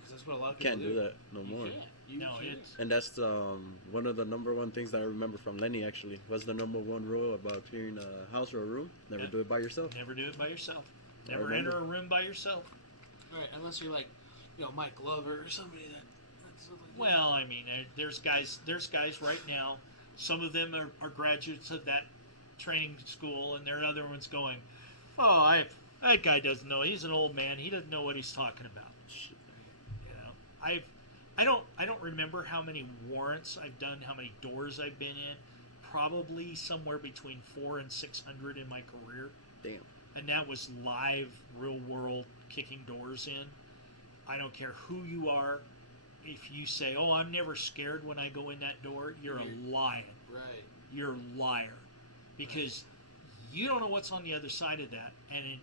Because that's what a lot of people Can't do that no more. You can't. And that's one of the number one things that I remember from Lenny. Actually, was the number one rule about clearing a house or a room: never do it by yourself. Never do it by yourself. Never enter a room by yourself. Right, unless you're like, Mike Glover or somebody that. Well, I mean, there's guys right now. Some of them are graduates of that training school, and there are other ones going, that guy doesn't know. He's an old man. He doesn't know what he's talking about. I don't remember how many warrants I've done, how many doors I've been in. Probably somewhere between 400 and 600 in my career. Damn. And that was live, real world, kicking doors in. I don't care who you are. If you say, I'm never scared when I go in that door, you're a liar. Right. You're a liar. Because you don't know what's on the other side of that. And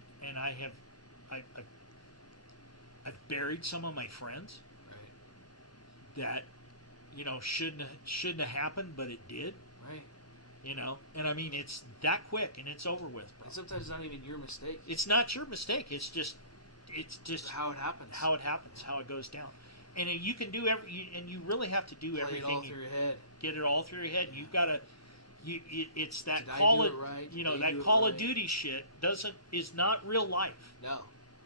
I've buried some of my friends. Right. That, shouldn't have happened, but it did. Right. And I mean, it's that quick and it's over with. And sometimes it's not even your mistake. It's not your mistake. It's just how it happens. How it goes down. And you can do and you really have to do everything. Get it all through your head. Get it all through your head. You've got to. It's that Did Call of Duty shit is not real life. No,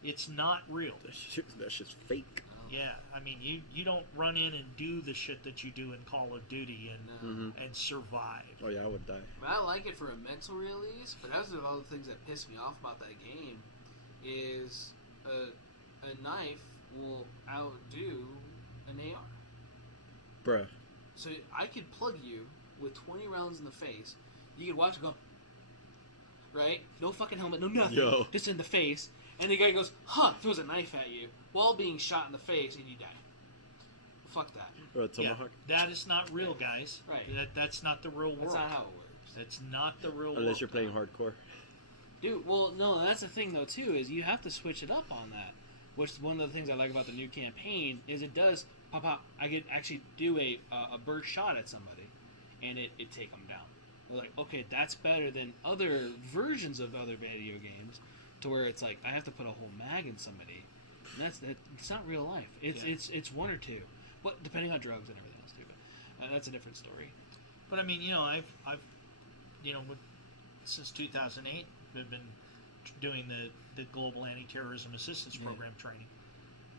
it's not real. That shit's fake. No. Yeah, I mean you don't run in and do the shit that you do in Call of Duty and survive. Oh yeah, I would die. But I like it for a mental release. But that's all the things that piss me off about that game is a knife will outdo an AR. Bruh. So I could plug you with 20 rounds in the face. You could watch it go, right? No fucking helmet, no nothing. Yo. Just in the face. And the guy goes, throws a knife at you while being shot in the face, and you die. Fuck that. Or a tomahawk. Yeah, that is not real, guys. Right. That's not the real world. That's not how it works. That's not the real world. Unless you're playing hardcore. Dude, well, no, that's the thing, though, too, is you have to switch it up on that. Which is one of the things I like about the new campaign, is it does pop. I could actually do a burst shot at somebody, and it take them down. We're like, okay, that's better than other versions of other video games, to where it's like I have to put a whole mag in somebody, and it's not real life. It's one or two, but depending on drugs and everything else too. But that's a different story. But I mean, I've since 2008, we've been doing the Global Anti-Terrorism Assistance Program training,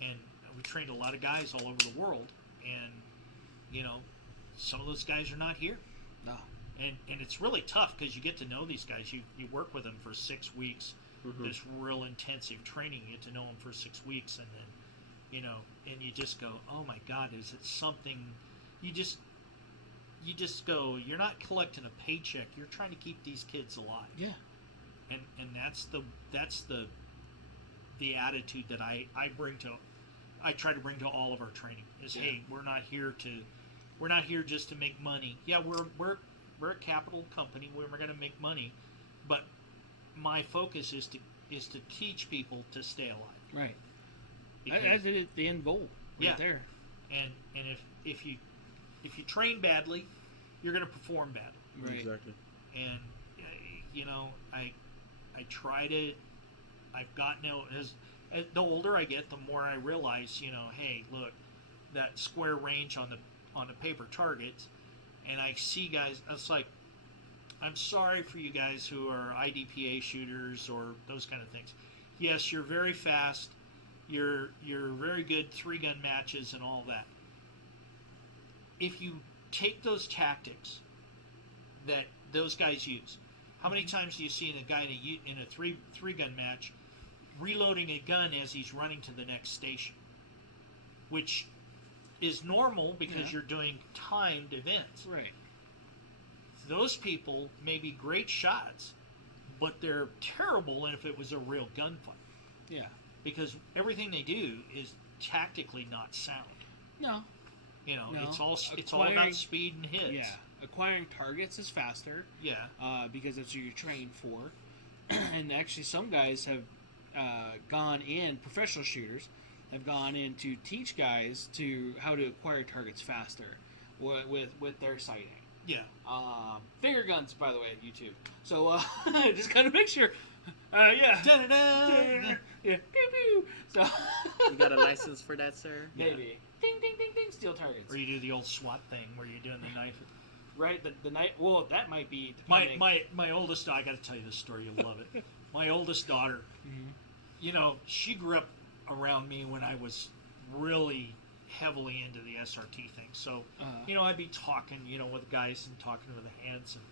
and we trained a lot of guys all over the world, and some of those guys are not here. No. And it's really tough because you get to know these guys. You work with them for 6 weeks. Mm-hmm. This real intensive training. You get to know them for 6 weeks, and then and you just go, oh my God, is it something? You just go. You're not collecting a paycheck. You're trying to keep these kids alive. Yeah. And that's the attitude that I try to bring to all of our training is, hey, we're not here just to make money. Yeah, we're a capital company. We're going to make money, but my focus is to teach people to stay alive. Right. Because, That's the end goal. Right there. And if you train badly, you're going to perform badly. Right. Exactly. And I try to. I've gotten as the older I get, the more I realize, hey, look, that square range on the paper targets, and I see guys. It's like, I'm sorry for you guys who are IDPA shooters or those kind of things. Yes, you're very fast. You're very good 3-gun matches and all that. If you take those tactics that those guys use, how many times do you see a guy in a three-gun match reloading a gun as he's running to the next station, which is normal because you're doing timed events. Right. Those people may be great shots, but they're terrible if it was a real gunfight. Yeah. Because everything they do is tactically not sound. No. It's all about speed and hits. Yeah. Acquiring targets is faster. Yeah. Because that's what you're trained for. And actually, some guys have gone in, professional shooters, have gone in to teach guys to how to acquire targets faster with their sighting. Yeah. Finger guns, by the way, at YouTube. So just kind of make sure. Yeah. Da-da-da. Yeah. Pew-pew. So. You got a license for that, sir? Maybe. Ding, ding, ding, ding. Steal targets. Or you do the old SWAT thing where you're doing the knife. Right. The knife. Well, that might be. My oldest. I got to tell you this story. You'll love it. My oldest daughter. Mm-hmm. She grew up around me when I was really heavily into the SRT thing. So, I'd be talking, with guys and talking with the hands. And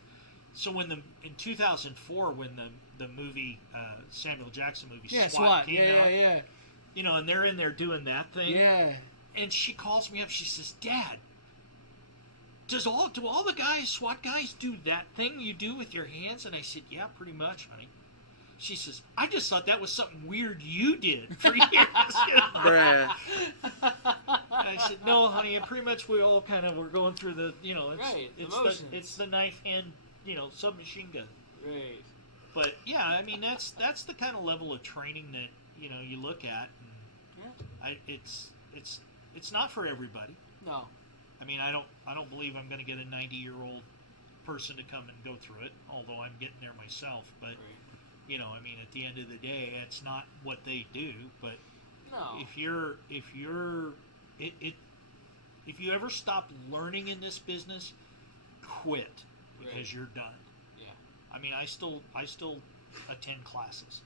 so in 2004, when the movie, Samuel Jackson movie, SWAT came out. Yeah. And they're in there doing that thing. Yeah. And she calls me up. She says, Dad, do all the guys, SWAT guys, do that thing you do with your hands? And I said, yeah, pretty much, honey. She says, I just thought that was something weird you did for years. Bruh. And I said, no, honey, pretty much we all kind of were going through the, it's the knife hand, submachine gun. Right. But yeah, I mean that's the kind of level of training that you look at. And it's not for everybody. No. I mean, I don't believe I'm going to get a 90-year-old person to come and go through it, although I'm getting there myself. But I mean, at the end of the day, it's not what they do. But if you ever stop learning in this business, quit because you're done. Yeah. I mean, I still attend classes.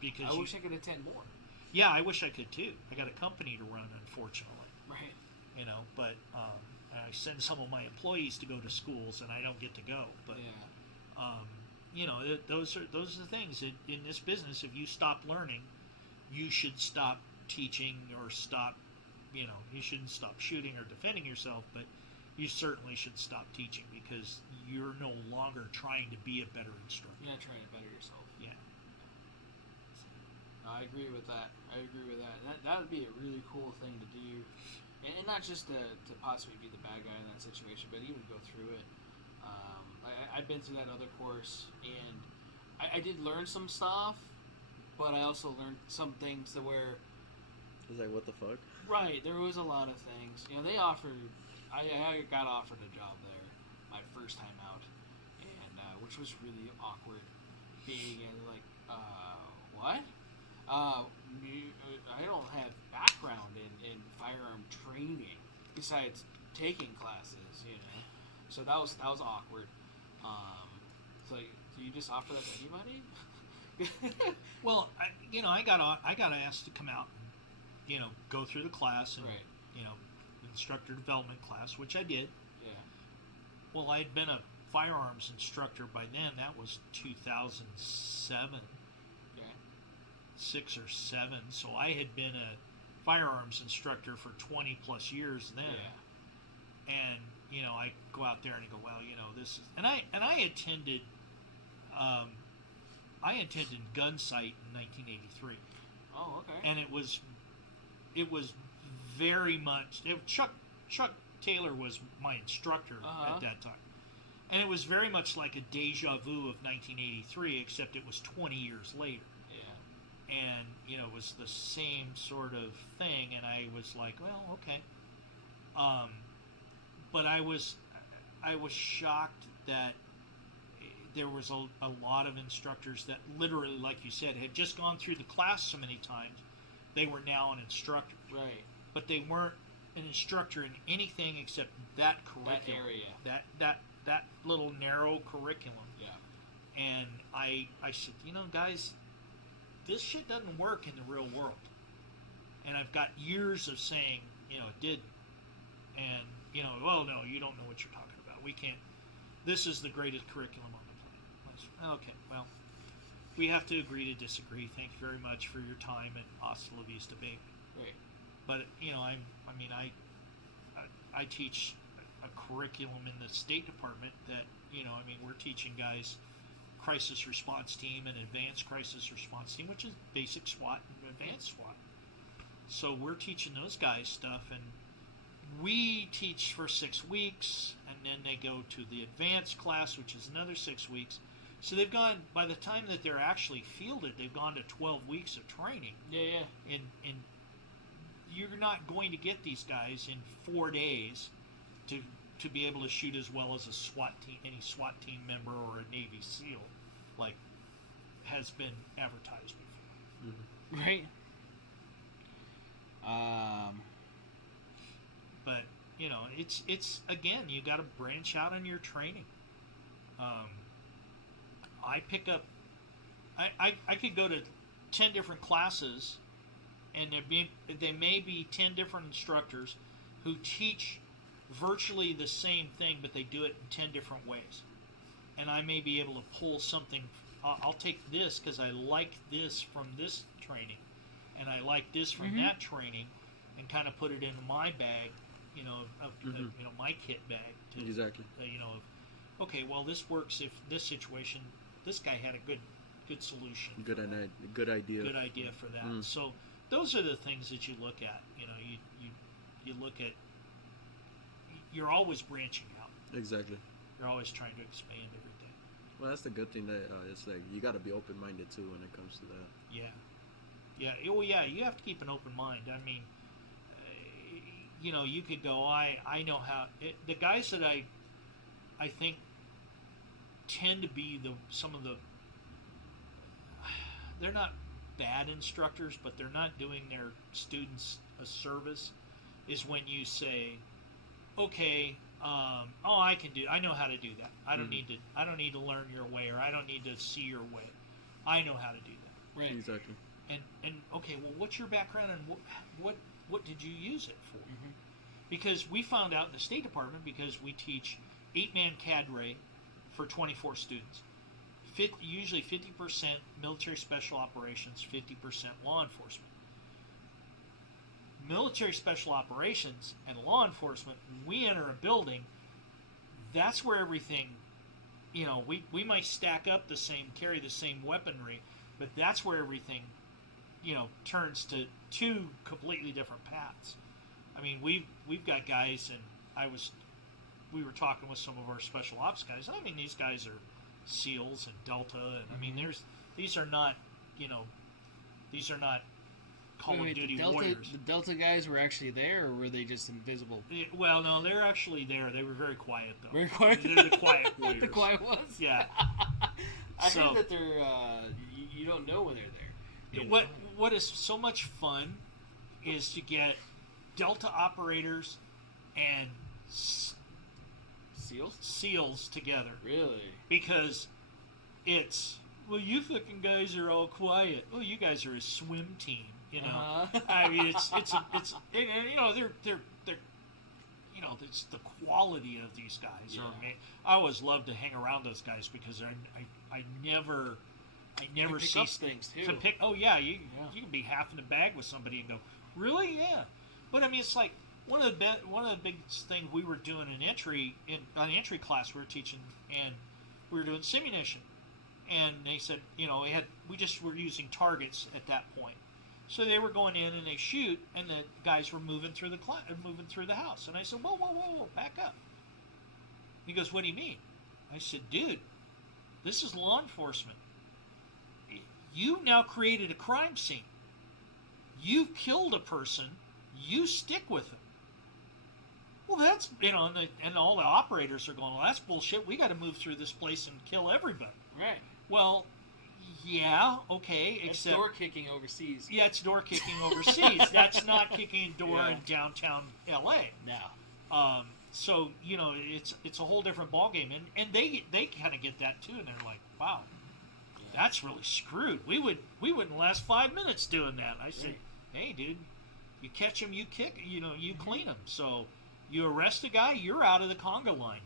Because I wish I could attend more. Yeah, I wish I could too. I got a company to run, unfortunately. Right. But I send some of my employees to go to schools, and I don't get to go. But those are the things in this business. If you stop learning, you should stop teaching or stop, you shouldn't stop shooting or defending yourself, but you certainly should stop teaching because you're no longer trying to be a better instructor. You're not trying to better yourself. Yeah. I agree with that. That would be a really cool thing to do. And not just to possibly be the bad guy in that situation, but even go through it. I've been through that other course, and I did learn some stuff, but I also learned some things that were... It's like, what the fuck? Right, there was a lot of things. They offered... I got offered a job there my first time out, and which was really awkward, being like, what? I don't have background in firearm training besides taking classes, So that was awkward. It's like, do you just offer that to anybody? Well, I got asked to come out and go through the class and right. Instructor development class, which I did. Yeah. Well, I had been a firearms instructor by then. That was 2007. Yeah. 6 or 7. So I had been a firearms instructor for 20 plus years then. Yeah. And I go out there and I go, well, this is, and I attended gun sight in 1983. Oh, okay. And it was very much, Chuck Taylor was my instructor at that time, and it was very much like a deja vu of 1983, except it was 20 years later. Yeah. And it was the same sort of thing, and I was like, well, okay. But I was shocked that there was a lot of instructors that literally, like you said, had just gone through the class so many times, they were now an instructor. Right. But they weren't an instructor in anything except that curriculum. That area. That little narrow curriculum. Yeah. And I said, guys, this shit doesn't work in the real world. And I've got years of saying, it didn't. And, well, no, you don't know what you're talking about. We can't. This is the greatest curriculum on the planet. Okay, well, we have to agree to disagree. Thank you very much for your time, and hasta la vista, baby. Right. But I teach a curriculum in the State Department that we're teaching guys crisis response team and advanced crisis response team, which is basic SWAT and advanced SWAT. So we're teaching those guys stuff, and we teach for 6 weeks, and then they go to the advanced class, which is another 6 weeks. So they've gone, by the time that they're actually fielded, they've gone to 12 weeks of training. Yeah. And you're not going to get these guys in 4 days to be able to shoot as well as a SWAT team, any SWAT team member or a Navy SEAL, like has been advertised before. Mm-hmm. Right. But it's again, you got to branch out on your training. I pick up. I could go to 10 different classes, and there may be 10 different instructors who teach virtually the same thing, but they do it in 10 different ways. And I may be able to pull something. I'll take this because I like this from this training, and I like this from mm-hmm. that training, and kind of put it into my bag, my kit bag. Exactly. Okay, well, this works if this situation. This guy had a good solution. Good idea. Good idea for that. So those are the things that you look at. You look at. You're always branching out. Exactly. You're always trying to expand everything. Well, that's the good thing that it's like you got to be open-minded too when it comes to that. Yeah. Oh yeah. You have to keep an open mind. I mean, you could go. I know how. The guys that I think tend to be some of the. They're not bad instructors, but they're not doing their students a service. Is when you say, okay, I know how to do that. I don't need to learn your way, or I don't need to see your way. I know how to do that. Right. Exactly. And okay, well, what's your background, and what did you use it for? Mm-hmm. Because we found out in the State Department, because we teach 8-man cadre for 24 students. usually 50% military special operations, 50% law enforcement. Military special operations and law enforcement, when we enter a building, that's where everything, we might stack up carry the same weaponry, but that's where everything, turns to two completely different paths. I mean, we've got guys, and we were talking with some of our special ops guys, and I mean, these guys are SEALs and Delta, and I mean, these are not Call of Duty warriors. The Delta guys were actually there, or were they just invisible? Well, no, they're actually there. They were very quiet, though. Very quiet? They're the quiet warriors. The quiet ones? Yeah. I heard that they're, you don't know when they're there. What is so much fun is to get Delta operators and SEALs together. Really? Because it's, well, you fucking guys are all quiet. Oh, you guys are a swim team. I mean, it's it's the quality of these guys. Yeah. I always love to hang around those guys because I never cease things too. to pick. Oh yeah, you can be half in a bag with somebody and go, really? Yeah. But I mean, it's like one of the big things we were doing on entry class we were teaching, and we were doing simunition, and they said, we just were using targets at that point. So they were going in and they shoot, and the guys were moving through the house. And I said, whoa, back up. He goes, what do you mean? I said, dude, this is law enforcement. You now created a crime scene. You've killed a person. You stick with them. Well, that's, and all the operators are going, well, that's bullshit. We got to move through this place and kill everybody. Right. Well, yeah, okay, It's door kicking overseas. Yeah, it's door kicking overseas. That's not kicking a door in downtown L.A. No. So, it's a whole different ballgame. And they kind of get that, too, and they're like, wow, that's really screwed. We wouldn't last 5 minutes doing that. I said, hey, dude, you catch him, you kick, you clean him. So you arrest a guy, you're out of the conga line.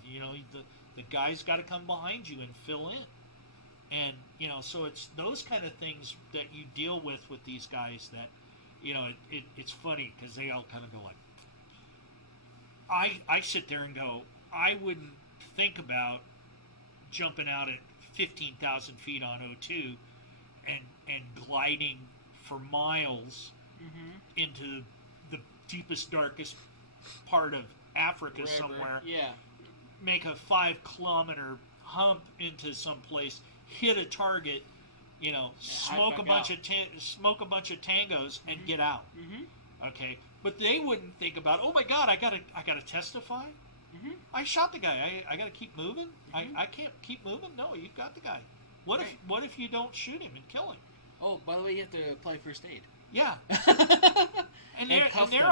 The guy's got to come behind you and fill in. And, so it's those kind of things that you deal with these guys that, it's funny because they all kind of go like, I sit there and go, I wouldn't think about jumping out at 15,000 feet on O2 and gliding for miles into the deepest, darkest part of Africa somewhere. Yeah. Make a 5-kilometer hump into some place, hit a target, smoke a bunch of tangos and get out. Okay, but they wouldn't think about, oh my God, I gotta testify. I shot the guy. I gotta keep moving. I can't keep moving. No, you've got the guy. What if you don't shoot him and kill him? Oh, by the way, you have to apply first aid. Yeah. And their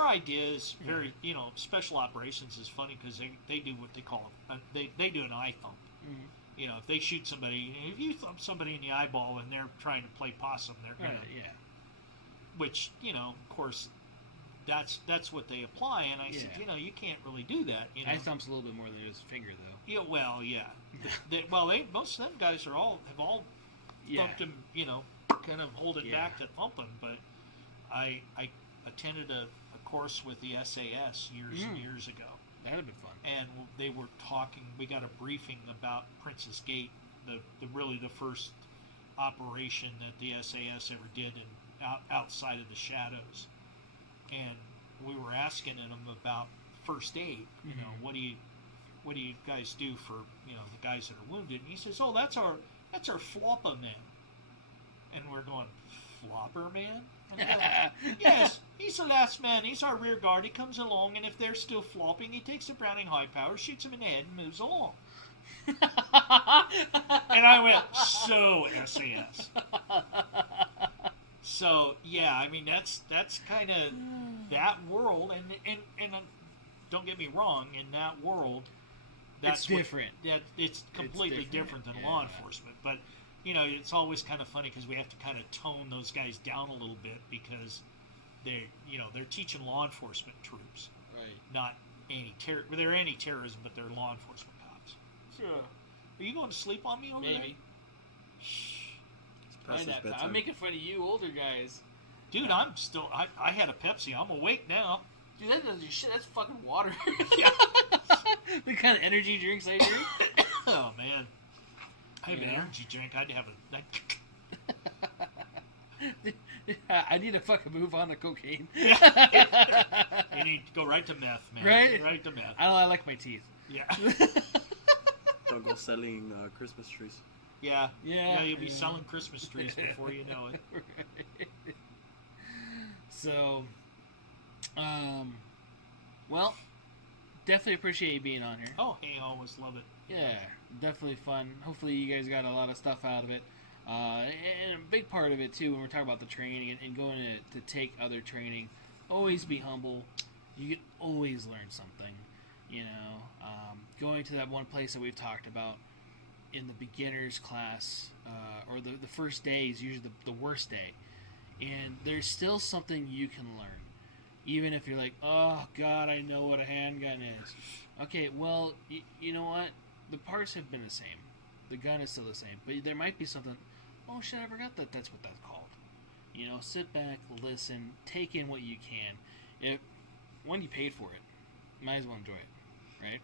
idea is very, special operations is funny because they do what they call they do an eye thump. If they shoot somebody, if you thump somebody in the eyeball and they're trying to play possum, they're gonna, which, of course, that's what they apply. And I said, you can't really do that. Eye thump's a little bit more than just a finger, though. Yeah, well, yeah. Most of them guys have all thumped him, kind of hold it back to thump him. But I attended a course with the SAS years and years ago. That would have been fun. And they were talking. We got a briefing about Princess Gate, the first operation that the SAS ever did outside of the shadows. And we were asking them about first aid. What do you guys do for the guys that are wounded? And he says, oh, that's our flopper man. And we're going, flopper man? Yes, he's the last man. He's our rear guard. He comes along, and if they're still flopping, he takes a Browning high power, shoots him in the head, and moves along. And I went, so SAS. So yeah, I mean that's kind of that world, and don't get me wrong, in that world, that's different. It's completely different than law enforcement, but. It's always kind of funny because we have to kind of tone those guys down a little bit because they're teaching law enforcement troops, right? Not they're anti-terrorism, but they're law enforcement cops. Sure. Are you going to sleep on me over there? Maybe. It's past his bedtime. I'm making fun of you older guys. Dude, I'm still... I had a Pepsi. I'm awake now. Dude, that doesn't do shit. That's fucking water. Yeah. The kind of energy drinks I drink. Oh, man. I have an energy drink. I'd have a... I need to fucking move on to cocaine. Yeah. You need to go right to meth, man. Right? Right to meth. I like my teeth. Yeah. Don't go selling Christmas trees. Yeah. Yeah. You'll be selling Christmas trees before you know it. Right. So, well, definitely appreciate you being on here. Oh, hey, I always love it. Yeah, definitely fun. Hopefully you guys got a lot of stuff out of it. And a big part of it, too, when we're talking about the training and going to take other training, always be humble. You can always learn something, you know. Going to that one place that we've talked about in the beginner's class, or the first day is usually the worst day. And there's still something you can learn. Even if you're like, oh, God, I know what a handgun is. Okay, well, you know what? The parts have been the same. The gun is still the same. But there might be something, oh, shit, I forgot that's what that's called. You know, sit back, listen, take in what you can. One, you paid for it. Might as well enjoy it, right?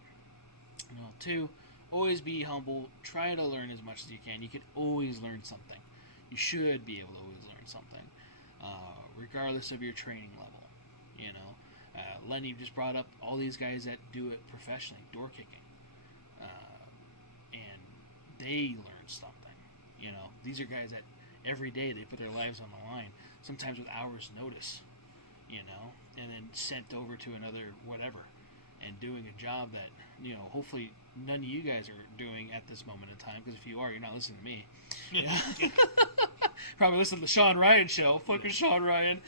You know, two, always be humble. Try to learn as much as you can. You can always learn something. You should be able to always learn something, regardless of your training level. You know, Lenny just brought up all these guys that do it professionally, door kicking, and they learn something. You know, these are guys that every day they put their lives on the line, sometimes with hours' notice. You know, and then sent over to another whatever, and doing a job that, you know, hopefully none of you guys are doing at this moment in time, because if you are, you're not listening to me. Yeah. Probably listen to the Sean Ryan show. Fucking Sean Ryan.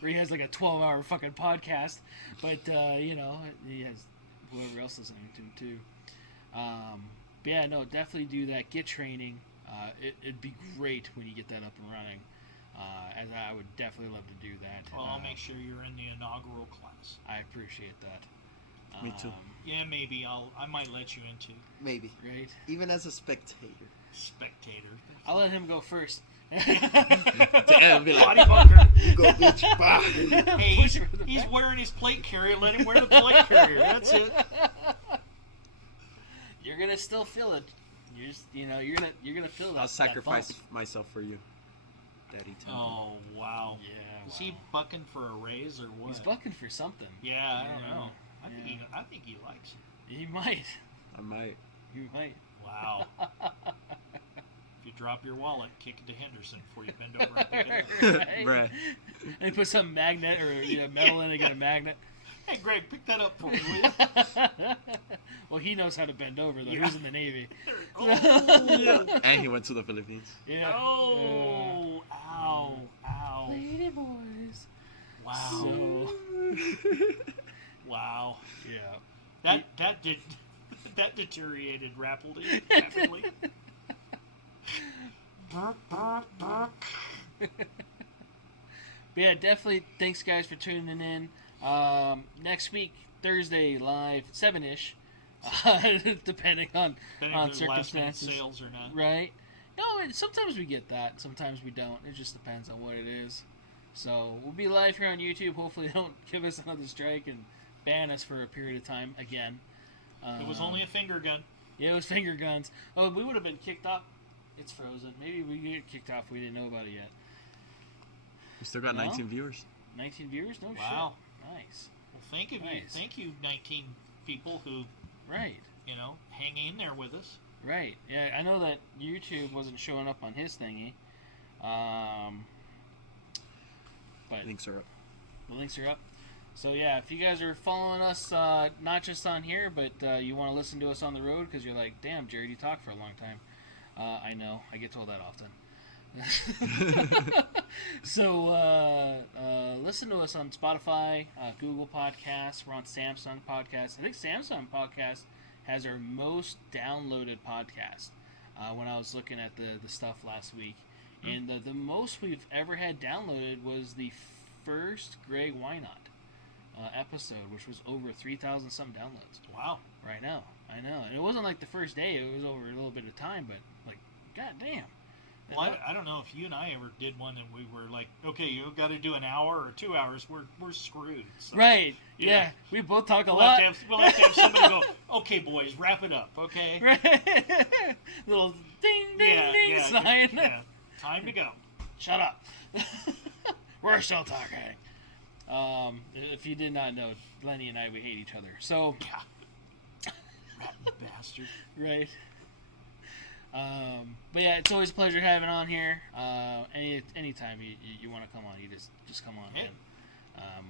Where he has like a 12-hour fucking podcast. But, you know, he has whoever else listening to him too. But yeah, no, definitely do that. Get training. It'd be great when you get that up and running. As I would definitely love to do that. Well, I'll make sure you're in the inaugural class. I appreciate that. Me too. Yeah, maybe I might let you into. Maybe. Right? Even as a spectator. Spectator. I'll let him go first. Damn, be like, Body bunker. you go, bitch. Bah. Hey, he's wearing his plate carrier. Let him wear the plate carrier. That's it. You're gonna still feel it. You're just, you know, you're gonna feel that. I'll sacrifice that bump. myself for you, Daddy. Oh wow. Yeah. Is he bucking for a raise or what? He's bucking for something. Yeah, I don't know. Yeah. I think he likes it. He might. I might. You might. Wow. If you drop your wallet, kick it to Henderson before you bend over and pick it up. Right? Right. And put some magnet or metal in it, get a magnet. Hey, Greg, pick that up for me, will you? Well, he knows how to bend over, though. He was in the Navy. Oh. And he went to the Philippines. Yeah. Oh. Ow. Ow. Lady boys. Wow. So, wow. yeah. That deteriorated rapidly. But yeah, definitely thanks, guys, for tuning in. Next week, Thursday, live, 7-ish, depending on circumstances. Sales or not. Right? No, sometimes we get that. Sometimes we don't. It just depends on what it is. So, we'll be live here on YouTube. Hopefully they don't give us another strike and ban us for a period of time again. It was only a finger gun. Yeah, it was finger guns. Oh, we would have been kicked off. It's frozen. Maybe we get kicked off. We didn't know about it yet. We still got 19 viewers. 19 viewers? No wow. Shit. Nice. Well, thank you, 19 people who, right, hang in there with us. Right. Yeah, I know that YouTube wasn't showing up on his thingy. But Links are up. The links are up. So yeah, if you guys are following us, not just on here, but you want to listen to us on the road because you're like, damn, Jared, you talk for a long time. I know. I get told that often. So listen to us on Spotify, Google Podcasts. We're on Samsung Podcasts. I think Samsung Podcast has our most downloaded podcast when I was looking at the stuff last week. And the most we've ever had downloaded was the first Greg Wynot. episode, which was over 3,000 some downloads. Wow. Right now, I know, and it wasn't like the first day; it was over a little bit of time, but like, goddamn. Well, I don't know if you and I ever did one and we were like, okay, you got to do an hour or 2 hours. We're screwed. So, right? Yeah, we both talk a we'll lot. We'll have to have somebody go, okay, boys, wrap it up, okay? Right. Little ding, ding, ding sign. Yeah. Time to go. Shut up. We're still talking. If you did not know, Lenny and I, we hate each other. So. Yeah. Ratting bastard. Right. But yeah, it's always a pleasure having on here. Anytime you want to come on, you just come on. Hey. And,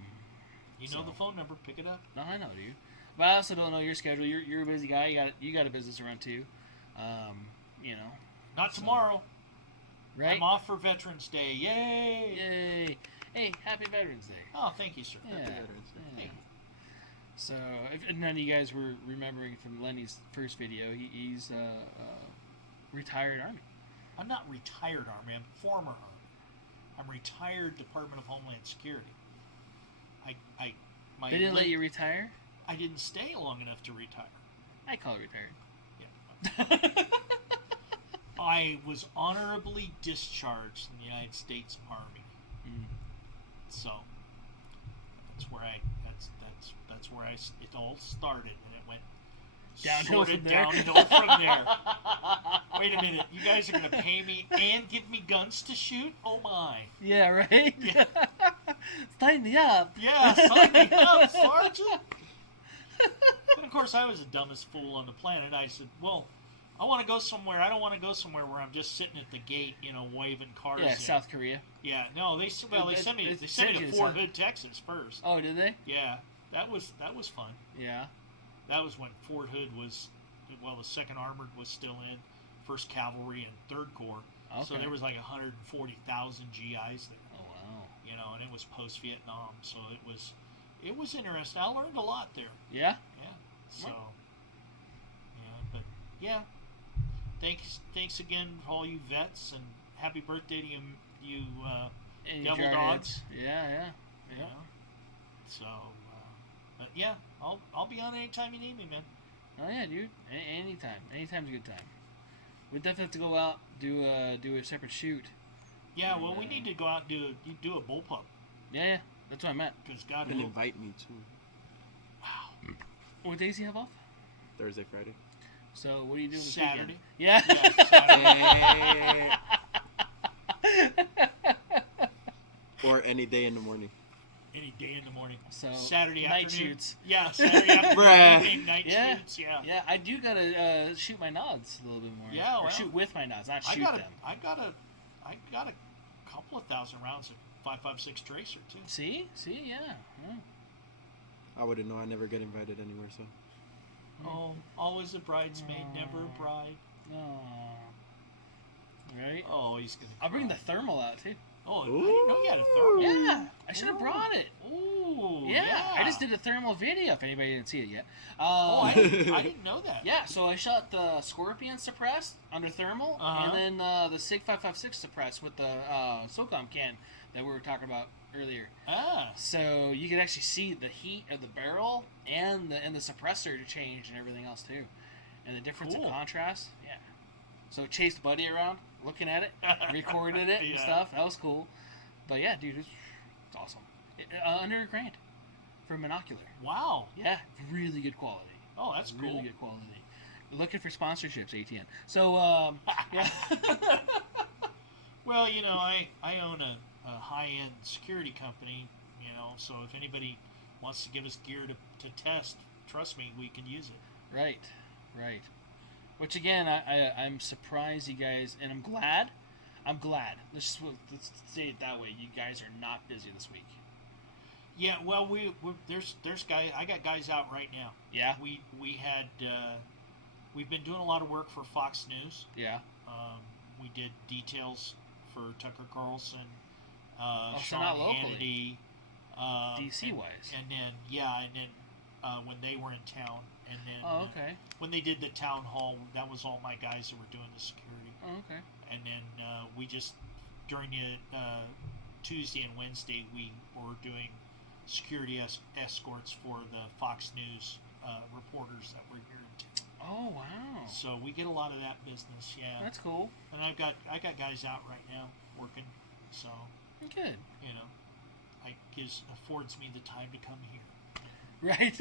you know the phone number. Pick it up. No, I know, dude. But I also don't know your schedule. You're a busy guy. You got a business to run too. You know. Not tomorrow. Right. I'm off for Veterans Day. Yay! Yay! Hey, happy Veterans Day. Oh, thank you, sir. Yeah. Happy Veterans Day. Yeah. Thank you. So, if none of you guys were remembering from Lenny's first video, he's retired Army. I'm not retired Army. I'm former Army. I'm retired Department of Homeland Security. They didn't let you retire? I didn't stay long enough to retire. I call it retired. Yeah. I was honorably discharged from the United States Army. Mm. So that's where it all started, and it went downhill sort of from there. downhill from there. Wait a minute, you guys are going to pay me and give me guns to shoot? Oh my! Yeah, right. Yeah. Sign me up. Yeah, sign me up, Sergeant. And of course, I was the dumbest fool on the planet. I said, "Well, I want to go somewhere. I don't want to go somewhere where I'm just sitting at the gate, waving cars." Yeah, in. South Korea. Yeah, no, they sent me to Fort Hood, Texas first. Oh, did they? Yeah, that was fun. Yeah. That was when Fort Hood was, the 2nd Armored was still in, 1st Cavalry and 3rd Corps. Okay. So there was like 140,000 GIs there. Oh wow. And it was post-Vietnam, so it was interesting. I learned a lot there. Yeah. Yeah. So, but yeah. Thanks again for all you vets, and happy birthday to you devil dogs. Yeah. So, but yeah, I'll be on anytime you need me, man. Oh yeah, dude. Anytime. Anytime's a good time. We definitely have to go out do a separate shoot. Yeah, well, we need to go out and do a bullpup. Yeah, that's what I meant. Because God, and invite me too. Wow. What days do you have off? Thursday, Friday. So what are you doing this Saturday? weekend? Yeah. Saturday. Or any day in the morning. Any day in the morning. So Saturday night afternoon. shoots. Yeah, Saturday afternoon. Bruh. Night Yeah. shoots. Yeah. Yeah, I do gotta shoot my nods a little bit more. Yeah, or well, shoot with my nods, not shoot them. I got a couple of thousand rounds of 5.56 tracer too. See, yeah. I wouldn't know. I never get invited anywhere, so. Oh, always a bridesmaid, never a bride. Oh. Right? Oh, he's gonna. I'll bring cry. the thermal out too. Oh, I didn't know you had a thermal. Yeah, I should have brought it. Ooh, Yeah, I just did a thermal video. If anybody didn't see it yet. Oh, I didn't know that. Yeah, so I shot the Scorpion suppressed under thermal, and then the SIG 5.56 suppressed with the SOCOM can that we were talking about earlier. So you could actually see the heat of the barrel and the suppressor to change and everything else too, and the difference in contrast. Yeah. So chased Buddy around, looking at it, recorded it and stuff. That was cool. But yeah, dude, it's awesome. Under $1,000 for a monocular. Wow. Yeah, really good quality. Oh, that's cool. Really good quality. Looking for sponsorships, ATN. So, yeah. Well, I own a high-end security company, so if anybody wants to give us gear to test, trust me, we can use it. Right. Which, again, I'm surprised you guys, and I'm glad. Let's say it that way. You guys are not busy this week. Yeah, well, there's guys. I got guys out right now. Yeah. We've been doing a lot of work for Fox News. Yeah. We did details for Tucker Carlson, so Sean not locally. Hannity, DC wise. and then when they were in town, and then okay. When they did the town hall, that was all my guys that were doing the security. Oh, okay. And then we just during the Tuesday and Wednesday we were doing security escorts for the Fox News reporters that were here in town. Oh wow! So we get a lot of that business. Yeah, that's cool. And I got guys out right now working. So good. You know, affords me the time to come here. Right.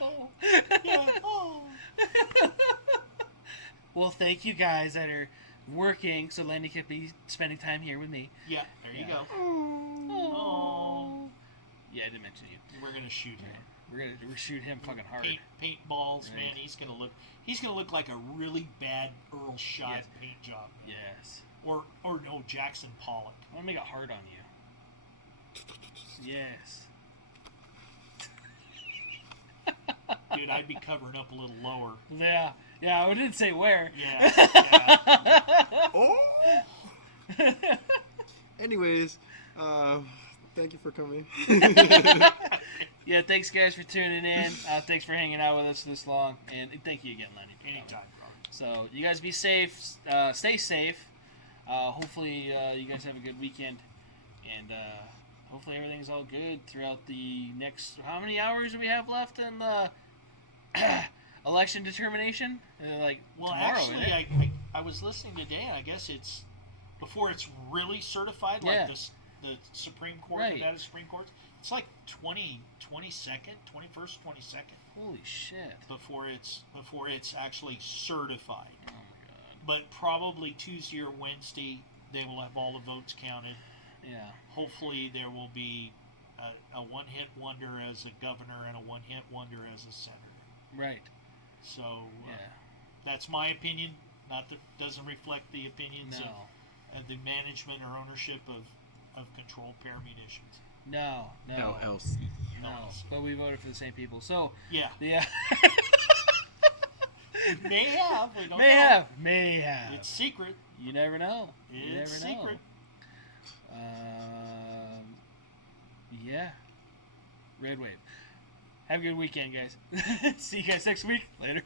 Oh. Yeah. Oh. Well, thank you guys that are working so Lenny could be spending time here with me. Yeah, there you go. Oh. Yeah, I didn't mention you. We're gonna shoot him. We're gonna shoot him fucking hard. Paintballs, right. Man. He's gonna look like a really bad Earl Shot paint job. Man. Yes. Or no, Jackson Pollock. I want to make it hard on you. Yes. Dude, I'd be covering up a little lower. Yeah, I didn't say where. Yeah. Oh. Anyways, thank you for coming. Yeah, thanks guys for tuning in. Thanks for hanging out with us this long, and thank you again, Lenny. Anytime, bro. So you guys be safe. Stay safe. Hopefully you guys have a good weekend, and hopefully everything's all good throughout the next. How many hours do we have left in the election determination? Tomorrow, actually, I was listening today. I guess it's before it's really certified, like the Supreme Court, Nevada Supreme Court. It's like 21st, 22nd. Holy shit! Before it's actually certified. Oh my god! But probably Tuesday or Wednesday they will have all the votes counted. Yeah. Hopefully there will be a one-hit wonder as a governor and a one-hit wonder as a senator. Right. So that's my opinion. Not that doesn't reflect the opinions of the management or ownership of controlled pair munitions. No. LLC. No. But we voted for the same people. So yeah. May have. We don't know. May have. It's secret. You never know. It's secret. Yeah. Red Wave. Have a good weekend, guys. See you guys next week. Later.